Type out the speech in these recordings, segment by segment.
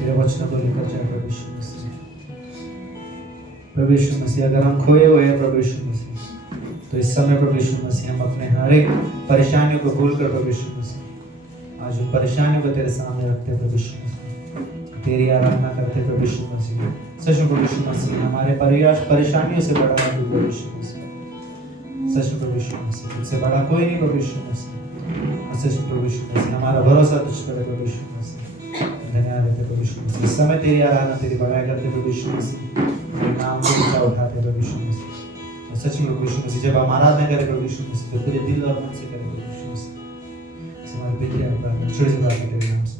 तेरे वचनों को लेकर जाए प्रभु यीशु मसीह। प्रभु यीशु मसीह, अगर हम खोए हुए हैं प्रभु यीशु मसीह, तो इस समय प्रभु यीशु मसीह हम अपने हर एक परेशानियों को भूल कर प्रभु यीशु मसीह आज उन परेशानियों को तेरे सामने रखते प्रभु यीशु मसीह, तेरी आराधना करते प्रभु यीशु मसीह। सच में प्रभु यीशु मसीह हमारे परेशानियों से बड़ा है प्रभु यीशु मसीह। सच में प्रभु यीशु मसीह, तुझसे बड़ा कोई नहीं प्रभु यीशु मसीह। सच में प्रभु यीशु मसीह, हमारा भरोसा तुझ पर है प्रभु यीशु मसीह। धन्यवाद देते प्रभु यीशु मसीह। इस समय तेरी आराधना तेरी बड़ाई करते प्रभु यीशु मसीह, तेरे नाम को ऊंचा उठाते प्रभु यीशु मसीह। और सच में प्रभु यीशु मसीह, जब हम आराधना करें प्रभु यीशु मसीह, तो पूरे दिल और मन से करें प्रभु यीशु मसीह। हमारे पिता अपना छोटे से बात तेरे नाम से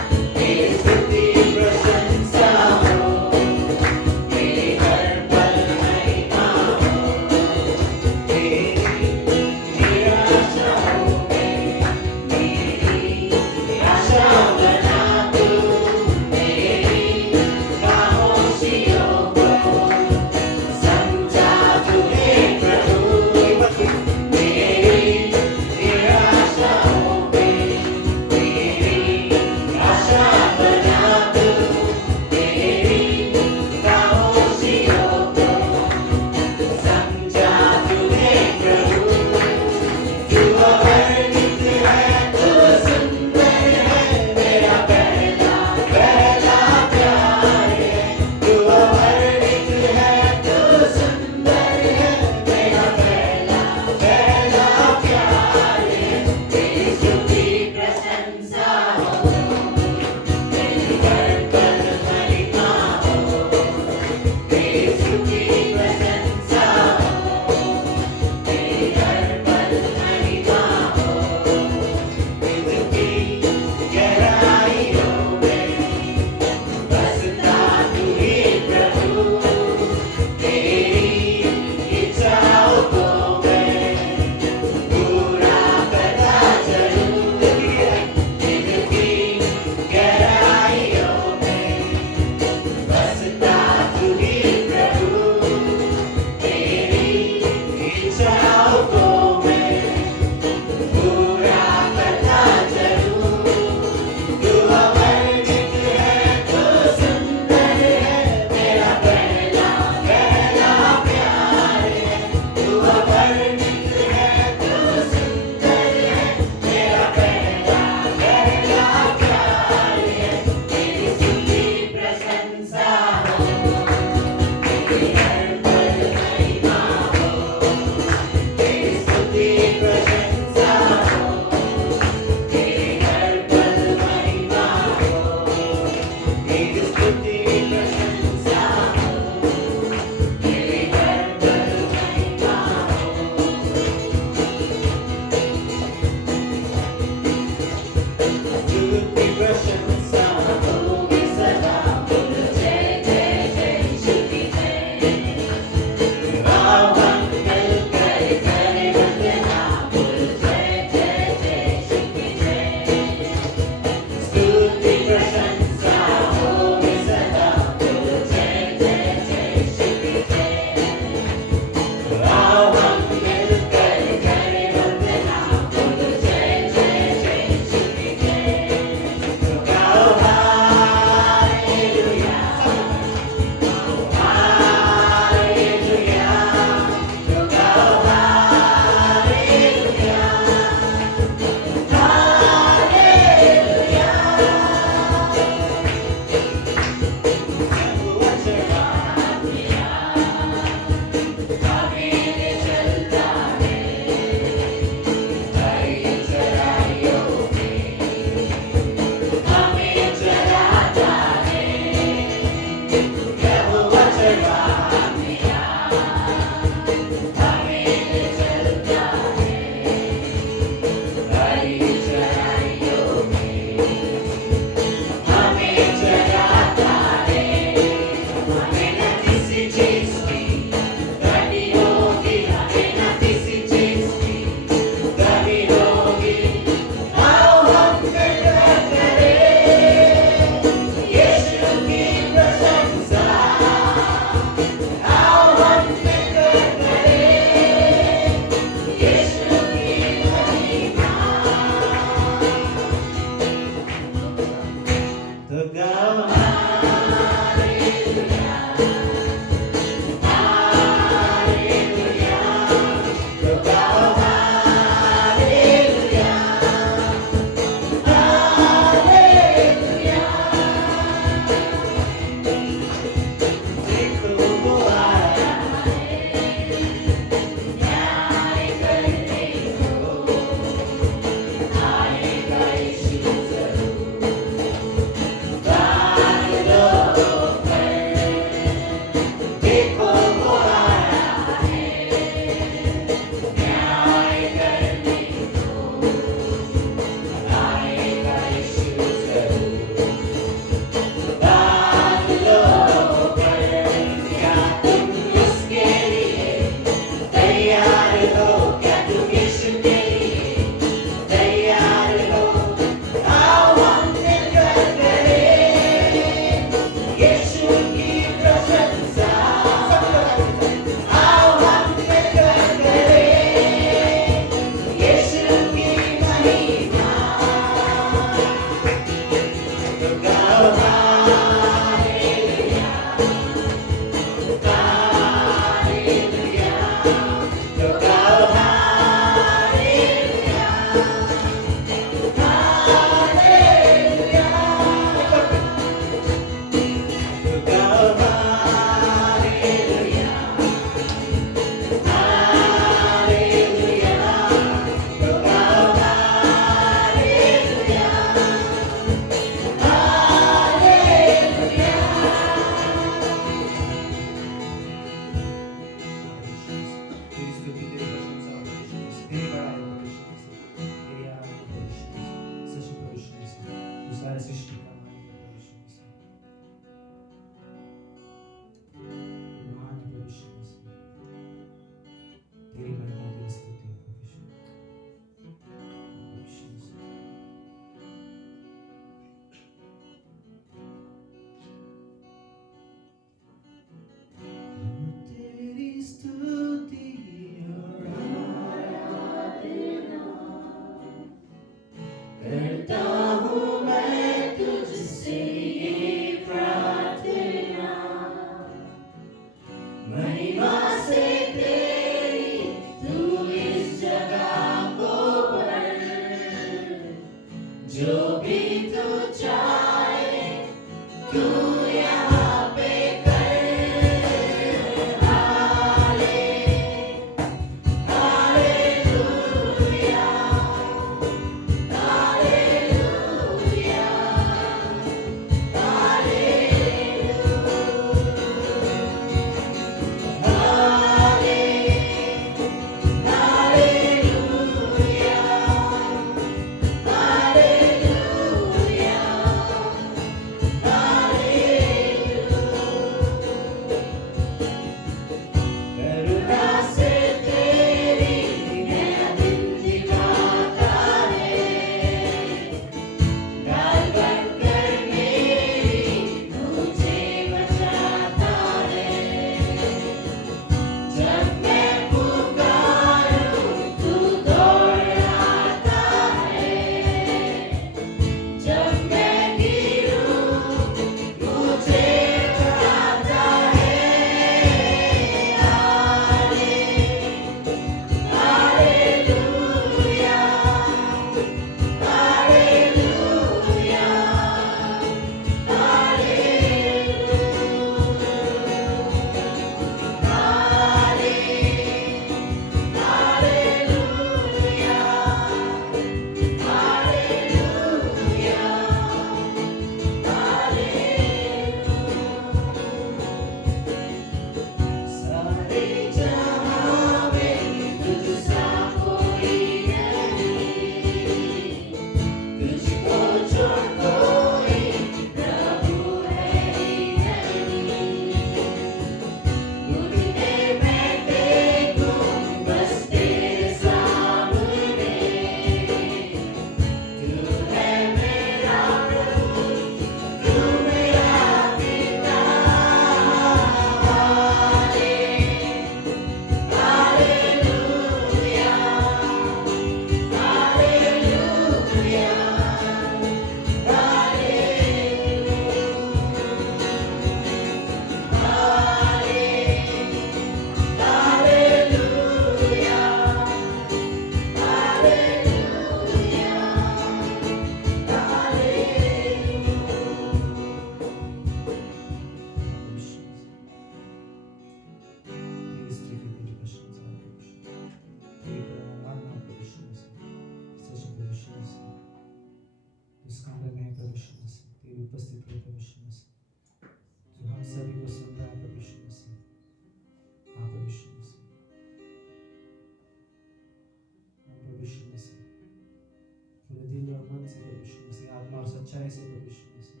मन से प्रभु यीशु मसीह, आत्मा और सच्चाई से प्रभु यीशु मसीह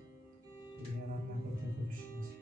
तेरी आराधना करते हैं प्रभु यीशु मसीह।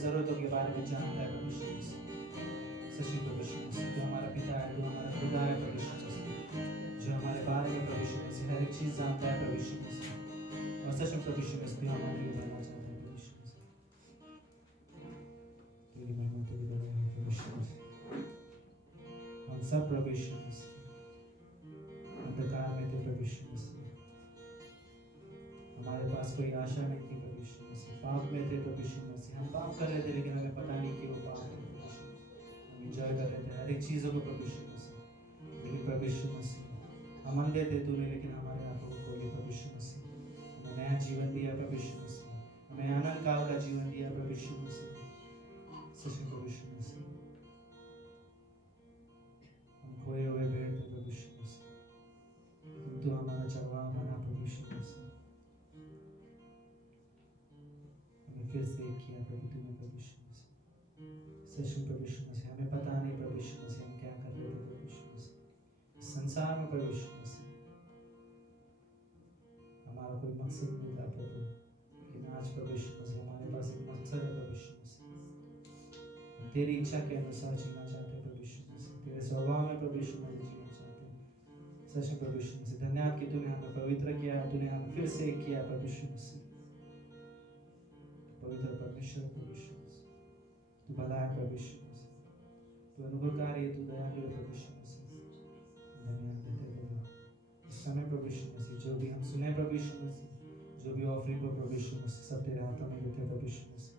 जरूरतों के बारे में जानता है प्रभु यीशु मसीह। सच्ची प्रभु यीशु मसीह, तू हमारा पिता है, तू हमारा खुदा है प्रभु यीशु मसीह, जो हमारे बारे में प्रभु यीशु मसीह हर एक चीज जानता है प्रभु यीशु मसीह। और सच में प्रभु यीशु मसीह तू हमारे लिए बनना चाहता है प्रभु यीशु मसीह। तेरी महिमा तेरी बड़ाई है प्रभु यीशु मसीह। हम सब प्रभु यीशु मसीह अंधकार में थे प्रभु यीशु मसीह, हमारे पास कोई आशा नहीं थी प्रभु यीशु मसीह, पाप में थे प्रभु यीशु मसीह, हम पाप कर रहे थे लेकिन हमें पता नहीं कि वो पाप है प्रभु यीशु मसीह। हम एंजॉय कर रहे थे हर एक चीज़ों को प्रभु यीशु मसीह, लेकिन प्रभु यीशु मसीह हम अंधे थे तूने लेकिन हमारे आंखों को खोली प्रभु यीशु मसीह, हमें नया जीवन दिया प्रभु यीशु मसीह, हमें अनंत काल का जीवन दिया प्रभु यीशु मसीह। सच में प्रभु यीशु मसीह, हम खोए हुए भेड़ थे प्रभु यीशु मसीह, तू हमारा चरवाहा बना प्रभु यीशु मसीह, हमें फिर से एक किया प्रभु तूने प्रभु यीशु मसीह। सच में प्रभु यीशु मसीह, हमें पता नहीं प्रभु यीशु मसीह हम क्या कर रहे थे प्रभु यीशु मसीह इस संसार में प्रभु यीशु मसीह, हमारा कोई मकसद नहीं था प्रभु, लेकिन आज प्रभु यीशु मसीह हमारे पास एक मकसद है प्रभु यीशु मसीह। हम तेरी इच्छा के अनुसार जीना चाहते हैं प्रभु यीशु मसीह, तेरे स्वभाव में प्रभु यीशु मसीह जीना चाहते हैं। सच में प्रभु यीशु मसीह धन्यवाद कि तूने हमें पवित्र किया, तूने हमें फिर से एक किया प्रभु यीशु मसीह। पवित्र परमेश्वर प्रभु यीशु मसीह, तू भला है प्रभु यीशु मसीह, तू अनुग्रहकारी है, तू दयालु है प्रभु यीशु मसीह। धन्यवाद देते प्रभु इस समय प्रभु यीशु मसीह, जो भी हम सुने प्रभु यीशु मसीह, जो भी ऑफरिंग को प्रभु यीशु मसीह सब तेरे हाथों में देते प्रभु यीशु मसीह।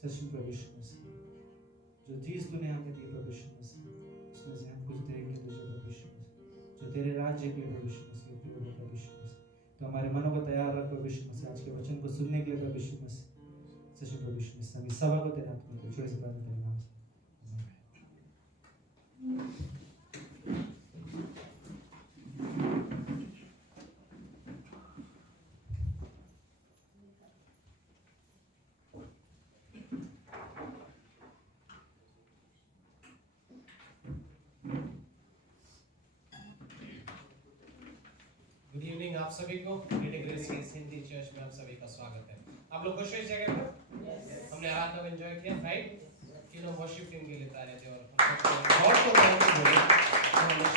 सच में प्रभु यीशु मसीह, जो चीज़ तूने हमें दी प्रभु यीशु मसीह, उसमें से हम कुछ देंगे तुझे प्रभु यीशु मसीह, जो तेरे राज्य के लिए प्रभु यीशु मसीह उपयोग हो प्रभु यीशु मसीह। तो हमारे मनों को तैयार रख प्रभु यीशु मसीह आज के वचन को सुनने के लिए प्रभु यीशु मसीह। सच में प्रभु यीशु मसीह सभी सभा को तेरे हाथ में दे, छोटे से बात तेरे नाम से। गुड इवनिंग आप सभी को ग्रेट ग्रेस हिंदी चर्च में आप सभी का स्वागत है। आप लोग खुश हैं इस जगह पर? हमने आराधना में एंजॉय किया, राइट? तीनों वर्शिप टीम के लिए तालियां दें और गॉड को थैंक यू बोलें।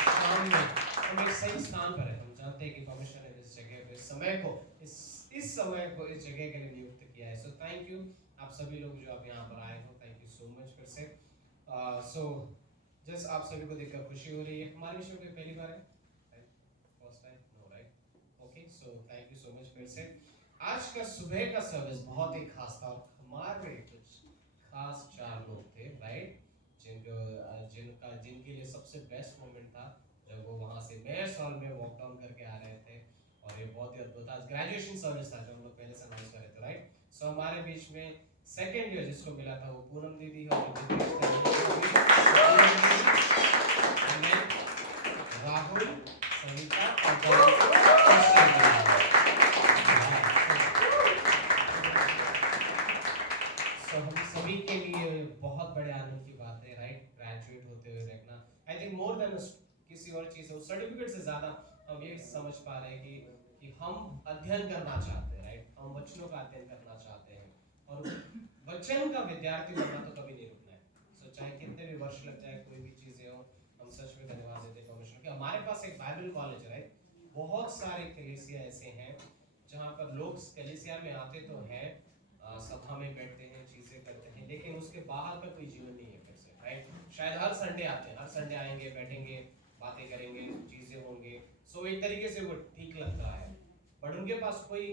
शाम में हम एक सही स्थान पर है। हम जानते हैं कि परमेश्वर ने इस जगह पे इस समय को इस जगह के लिए नियुक्त किया है। सो थैंक यू आप सभी लोग जो आप यहाँ पर आए हो, थैंक यू सो मच फिर से। सो जस्ट आप सभी को देखकर खुशी हो रही है। हमारे विषय में पहली बार है, first time? No, right? Okay, so thank you so much फिर से। आज का सुबह का सर्विस बहुत ही खास था और हमारे कुछ खास 4 लोग थे, राइट? जिनके लिए सबसे बेस्ट मोमेंट था जब वो वहाँ से मेयर्स हॉल में वॉक डाउन करके आ रहे थे और ये बहुत ही अद्भुत था। ग्रेजुएशन सर्विस था जो हम लोग पहले से अनाउंस कर रहे थे, राइट? सो हमारे बीच में सेकेंड ईयर जिसको मिला था वो पूनम दीदी और राहुल, सविता और हम सभी के लिए बहुत बड़े आनंद की बात है, राइट? ग्रेजुएट होते हुए देखना, आई थिंक मोर देन किसी और चीज से, सर्टिफिकेट से ज्यादा हम ये समझ पा रहे हैं कि हम अध्ययन करना चाहते हैं, राइट? हम वचनों का अध्ययन करना चाहते हैं और वचन का विद्यार्थी बनना तो कभी नहीं रुकना है। सो चाहे कितने भी वर्ष लग जाए, कोई भी चीजें हो, हम सच में धन्यवाद देते हैं परमेश्वर के। हमारे पास एक बाइबल कॉलेज है, राइट? बहुत सारे कलीसिया ऐसे हैं जहाँ पर लोग कलीसिया में आते तो हैं, सभा में बैठते हैं, चीजें करते हैं, लेकिन उसके बाहर का कोई जीवन नहीं है फिर से, राइट? शायद हर संडे आते हैं, हर संडे आएंगे, बैठेंगे, बातें करेंगे, चीजें होंगे, सो एक तरीके से वो ठीक लगता है, बट उनके पास कोई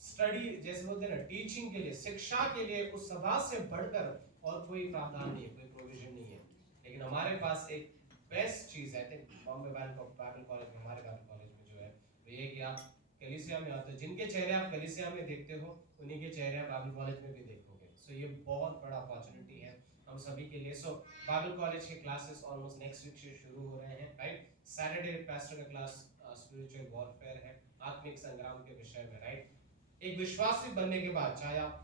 स्टडी जैसे बोलते हैं ना, टीचिंग के लिए, शिक्षा के लिए उस सभा से बढ़कर और कोई प्रावधान नहीं है, कोई प्रोविजन नहीं है। लेकिन हमारे पास एक बेस्ट चीज है, बॉम्बे बाइबल कॉलेज में, हमारे बाइबल कॉलेज में जो है वो ये कि आप कलीसिया में आते हो, जिनके चेहरे आप कलीसिया में देखते हो उन्हीं के चेहरे आप बाइबल कॉलेज में भी देखोगे। सो ये बहुत बड़ा अपॉर्चुनिटी है हम सभी के लिए। सो बाइबल कॉलेज के क्लासेस ऑलमोस्ट नेक्स्ट वीक से शुरू हो रहे हैं, राइट? सैटरडे पास्टर का क्लास स्पिरिचुअल वॉरफेयर है, आत्मिक संग्राम के विषय में, राइट? एक विश्वासी बनने के बाद, चाहे आप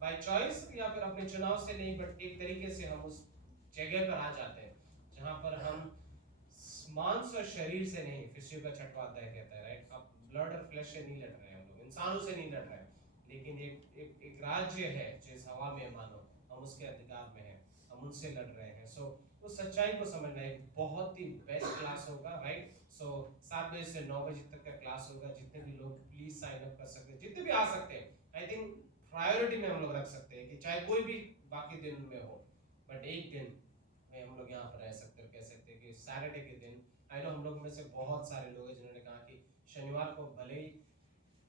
बाय चॉइस या फिर अपने चुनाव से नहीं, बट एक तरीके से हम उस जगह पर आ जाते हैं जहां पर हम मांस और शरीर से नहीं, फिजियो का छठवाध्याय कहता है, राइट? आप ब्लड और फ्लैश से नहीं लड़ रहे हैं, हम लोग इंसानों से नहीं लड़ रहे हैं, लेकिन एक राज्य है जिस हवा में मानो हम उसके अधिकार में हैं, हम उनसे लड़ रहे हैं। सो उस सच्चाई को समझना एक बहुत ही बेस्ट क्लास होगा, राइट। सो 7 बजे से 9 बजे तक का क्लास होगा। जितने भी लोग प्लीज साइन अप कर सकते हैं, जितने भी आ सकते हैं। आई थिंक प्रायोरिटी में हम लोग रख सकते हैं कि चाहे कोई भी बाकी दिन में हो, बट एक दिन में हम लोग यहाँ पर रह सकते हैं, कह सकते हैं कि सैटरडे के दिन। आई नो हम लोग में से बहुत सारे लोग हैं जिन्होंने कहा कि शनिवार को भले ही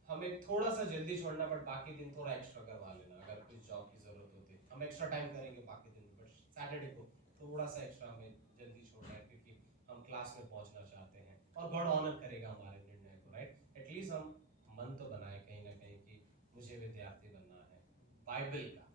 हमें थोड़ा सा जल्दी छोड़ना, बट बाकी दिन थोड़ा एक्स्ट्रा करवा लेना। अगर कुछ जॉब की जरूरत होती है हम एक्स्ट्रा टाइम करेंगे बाकी दिन, बट सैटरडे को थोड़ा सा एक्स्ट्रा हमें जल्दी छोड़ना है, क्योंकि हम क्लास में पहुंचना चाहते हैं और गॉड ऑनर करेगा हमारे निर्णय को, राइट। एटलीस्ट हम मन तो बनाए कहीं ना कहीं कि मुझे विद्यार्थी बनना है बाइबल का,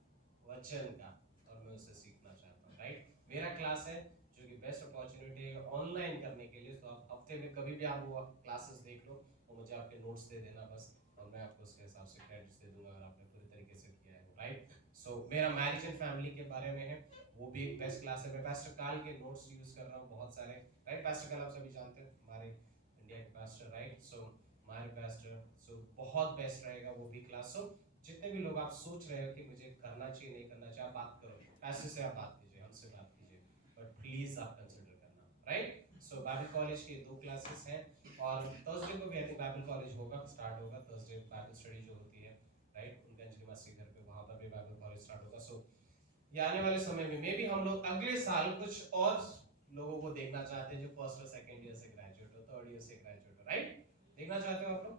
वचन का, और मैं उसे सीखना चाहता हूँ, राइट। मेरा क्लास है जो कि बेस्ट अपॉर्चुनिटी है ऑनलाइन करने के लिए। तो आप हफ्ते में कभी भी आप वो क्लासेस देख लो और मुझे आपके नोट्स दे देना बस, और मैं आपको उसके हिसाब से क्रेडिट्स दे दूंगा अगर आपने पूरी तरीके से किया है, राइट। सो मेरा मैरिज एंड फैमिली के बारे में है, वो भी एक बेस्ट क्लास है। मैं पास्टर काल के नोट्स यूज कर रहा हूँ बहुत सारे, राइट। पास्टर काल आप सभी जानते हैं, हमारे इंडिया के पास्टर, राइट। सो हमारे पास्टर, सो बहुत बेस्ट रहेगा वो भी क्लास। सो जितने भी लोग आप सोच रहे हो कि मुझे करना चाहिए नहीं करना चाहिए, आप बात करो, पास्टर से आप बात कीजिए, हमसे बात कीजिए, बट प्लीज आप कंसिडर करना, राइट। सो बाइबल कॉलेज के 2 क्लासेस हैं, और थर्सडे को भी आई थिंक बाइबल कॉलेज होगा, स्टार्ट होगा थर्सडे, बाइबल स्टडी जो होती है, राइट, उनके अंजलि मासी घर पे, वहां पर भी बाइबल कॉलेज स्टार्ट होगा। सो ये आने वाले समय में मे भी हम लोग अगले साल कुछ और लोगों को देखना चाहते हैं जो फर्स्ट और सेकंड ईयर से ग्रेजुएट हो, थर्ड ईयर से ग्रेजुएट हो, राइट। देखना चाहते हो आप लोग?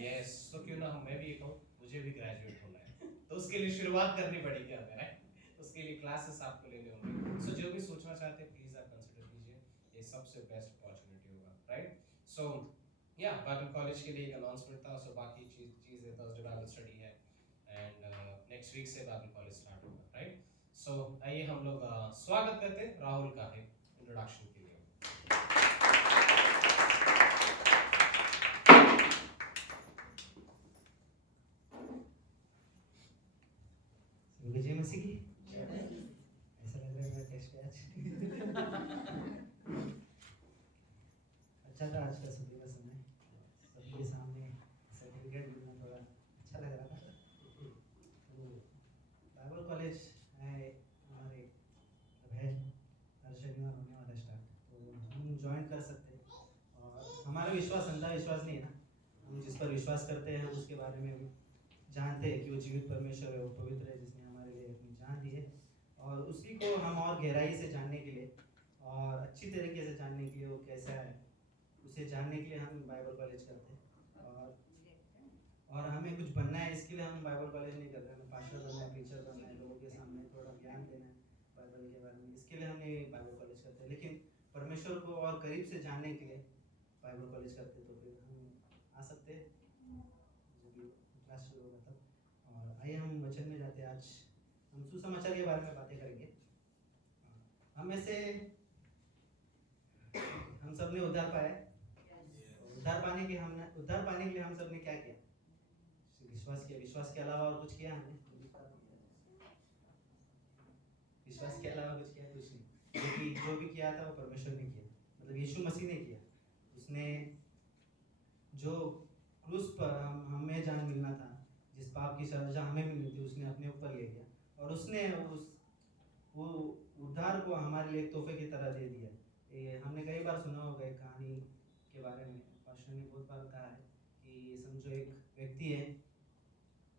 यस। तो क्यों ना मैं भी कहूँ मुझे भी ग्रेजुएट होना है, तो उसके लिए शुरुआत करनी पड़ेगी हमें, राइट। उसके लिए क्लासेस आपको लेने होंगे। सो जो भी सोचना चाहते हैं प्लीज आप कंसिडर कीजिए, ये सबसे बेस्ट अपॉर्चुनिटी होगा, राइट। सो या बाइबल कॉलेज के लिए एक अनाउंसमेंट था। सो बाकी चीज है, थर्सडे बाइबल स्टडी है, एंड नेक्स्ट वीक से बाइबल कॉलेज स्टार्ट होगा, राइट। सो आइए हम लोग स्वागत करते हैं राहुल का है इंट्रोडक्शन के लिए। विजय मसीह की ऐसा लग रहा है मेरा टेस्ट है आज। अच्छा था आज का सुबह का समय, सबके सामने सर्टिफिकेट मिलना थोड़ा अच्छा लग रहा था। तो बाइबल कॉलेज है हमारे है हर शनिवार होने वाला स्टार्ट, तो हम ज्वाइन कर सकते हैं। और हमारा विश्वास अंधविश्वास नहीं है ना, हम जिस पर विश्वास करते हैं उसके बारे में जानते हैं कि वो जीवित परमेश्वर है, वो पवित्र है, जिसने हमारे लिए अपनी जान दी है। और उसी को हम और गहराई से जानने के लिए और अच्छी तरीके से जानने के लिए, वो कैसा है उसे जानने के लिए हम बाइबल कॉलेज करते हैं। और हमें कुछ बनना है, इसके लिए हम बाइबल कॉलेज नहीं कर रहे हैं। हमें पास्टर बनना है, टीचर बनना है, लोगों के सामने थोड़ा ज्ञान देना है बाइबल के बारे में, इसके लिए हमने बाइबल कॉलेज करते हैं। लेकिन परमेश्वर को और करीब से जानने के लिए बाइबल कॉलेज करते, तो फिर हम आ सकते हैं जब भी क्लास शुरू होगा तब। और आइए हम वचन में जाते हैं। आज हम सुसमाचार के बारे में बातें करेंगे। हम में से हम सब ने उद्धार पाया। उद्धार पाने के लिए हम सब ने क्या किया? विश्वास किया। विश्वास के अलावा और कुछ किया हमने? विश्वास के अलावा कुछ किया? कुछ नहीं। जो भी किया था वो परमेश्वर ने किया, मतलब यीशु मसीह ने किया। उसने जो क्रूस पर हमें जान मिलना था, जिस पाप की सजा हमें मिलनी थी, उसने अपने ऊपर ले लिया, और उसने वो उद्धार को हमारे लिए एक तोहफे की तरह दे दिया। ये हमने कई बार सुना होगा एक कहानी के बारे में, पास्टर ने बहुत बार कहा है कि समझो एक व्यक्ति है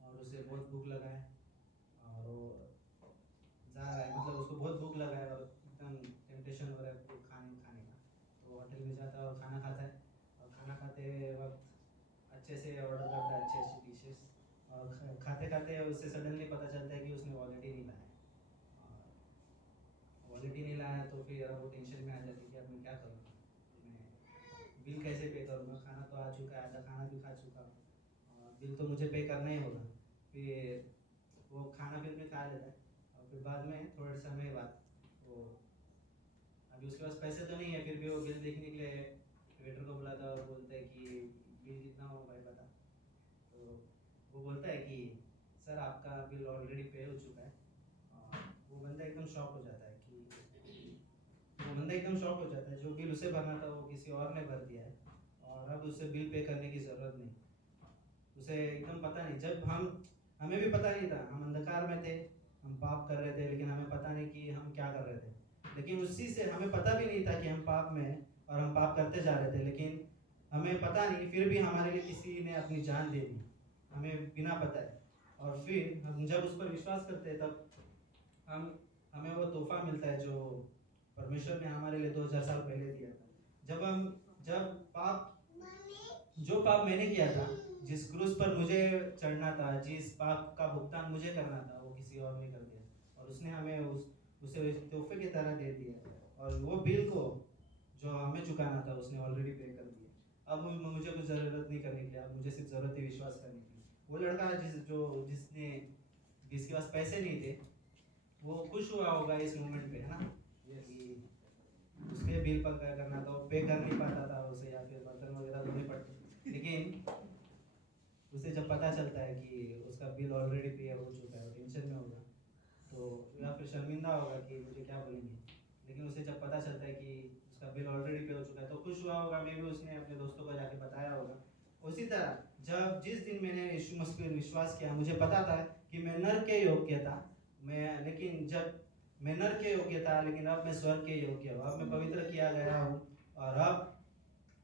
और उसे बहुत भूख लगा है, और वो जा रहा है, मतलब उसको बहुत भूख लगा है और एकदम टेम्पटेशन हो रहा है कुछ खाने का। तो होटल में जाता है और खाना खाता है, और खाना खाते वक्त अच्छे से ऑर्डर करता है, अच्छी अच्छी डिशेस, और खाते खाते उसे सडनली पता चलता है कि उसने वॉलेट ही नहीं लाया। वॉलेट ही नहीं लाया तो फिर वो टेंशन में आ जाती है कि अब मैं क्या करूँ, मैं बिल कैसे पे करूँगा? खाना तो आ चुका है, आधा खाना भी खा चुका हूँ, और बिल तो मुझे पे करना ही होगा। फिर वो खाना फिर भी खा लेता है, और फिर बाद में थोड़े समय बाद वो, अभी उसके पास पैसे तो नहीं है, फिर भी वो बिल देखने के लिए वेटर को बुलाता है और बोलता है कि बिल कितना हो भाई बता। तो वो बोलता है कि सर आपका बिल ऑलरेडी पे हो चुका है। और वो बंदा एकदम शॉक हो जाता है जो बिल उसे भरना था वो किसी और ने भर दिया है, और अब उसे बिल पे करने की ज़रूरत नहीं। उसे एकदम पता नहीं, जब हमें भी पता नहीं था, हम अंधकार में थे, हम पाप कर रहे थे लेकिन हमें पता नहीं कि हम क्या कर रहे थे, लेकिन उसी से हमें पता भी नहीं था कि हम पाप में हैं और हम पाप करते जा रहे थे, लेकिन हमें पता नहीं, फिर भी हमारे लिए किसी ने अपनी जान दे दी, हमें बिना पता है। और फिर हम जब उस पर विश्वास करते हैं तब हमें वो तोहफा मिलता है जो परमेश्वर ने हमारे लिए 2000 साल पहले दिया था। जब जो पाप मैंने किया था, जिस क्रूस पर मुझे चढ़ना था, जिस पाप का भुगतान मुझे करना था, वो किसी और ने कर दिया और उसने हमें उसे तोहफे की तरह दे दिया। और वो बिल को जो हमें चुकाना था उसने ऑलरेडी पे कर दिया। अब मुझे कुछ ज़रूरत नहीं करने के लिए, अब मुझे सिर्फ ज़रूरत है विश्वास करने की। वो लड़का जिसके पास पैसे नहीं थे, वो खुश हुआ होगा इस मोमेंट पे, है ना, कि उसके बिल पर करना था, वो पे कर नहीं पाता था उसे, या फिर बर्तन वगैरह धोने पड़ते, लेकिन उसे जब पता चलता है कि उसका बिल ऑलरेडी पे हो चुका है, टेंशन में होगा तो, या फिर शर्मिंदा होगा कि मुझे क्या बोलेंगे, लेकिन उसे जब पता चलता है कि उसका बिल ऑलरेडी पे हो चुका है तो खुश हुआ होगा। मे भी उसने अपने दोस्तों को जाके बताया होगा। उसी तरह जिस दिन मैंने यीशु मसीह पर विश्वास किया, मुझे पता था कि मैं नर्क के योग्य था, लेकिन जब मैं नर्क के योग्य था, लेकिन अब मैं स्वर्ग के योग्य हूँ, अब मैं पवित्र किया गया हूँ और अब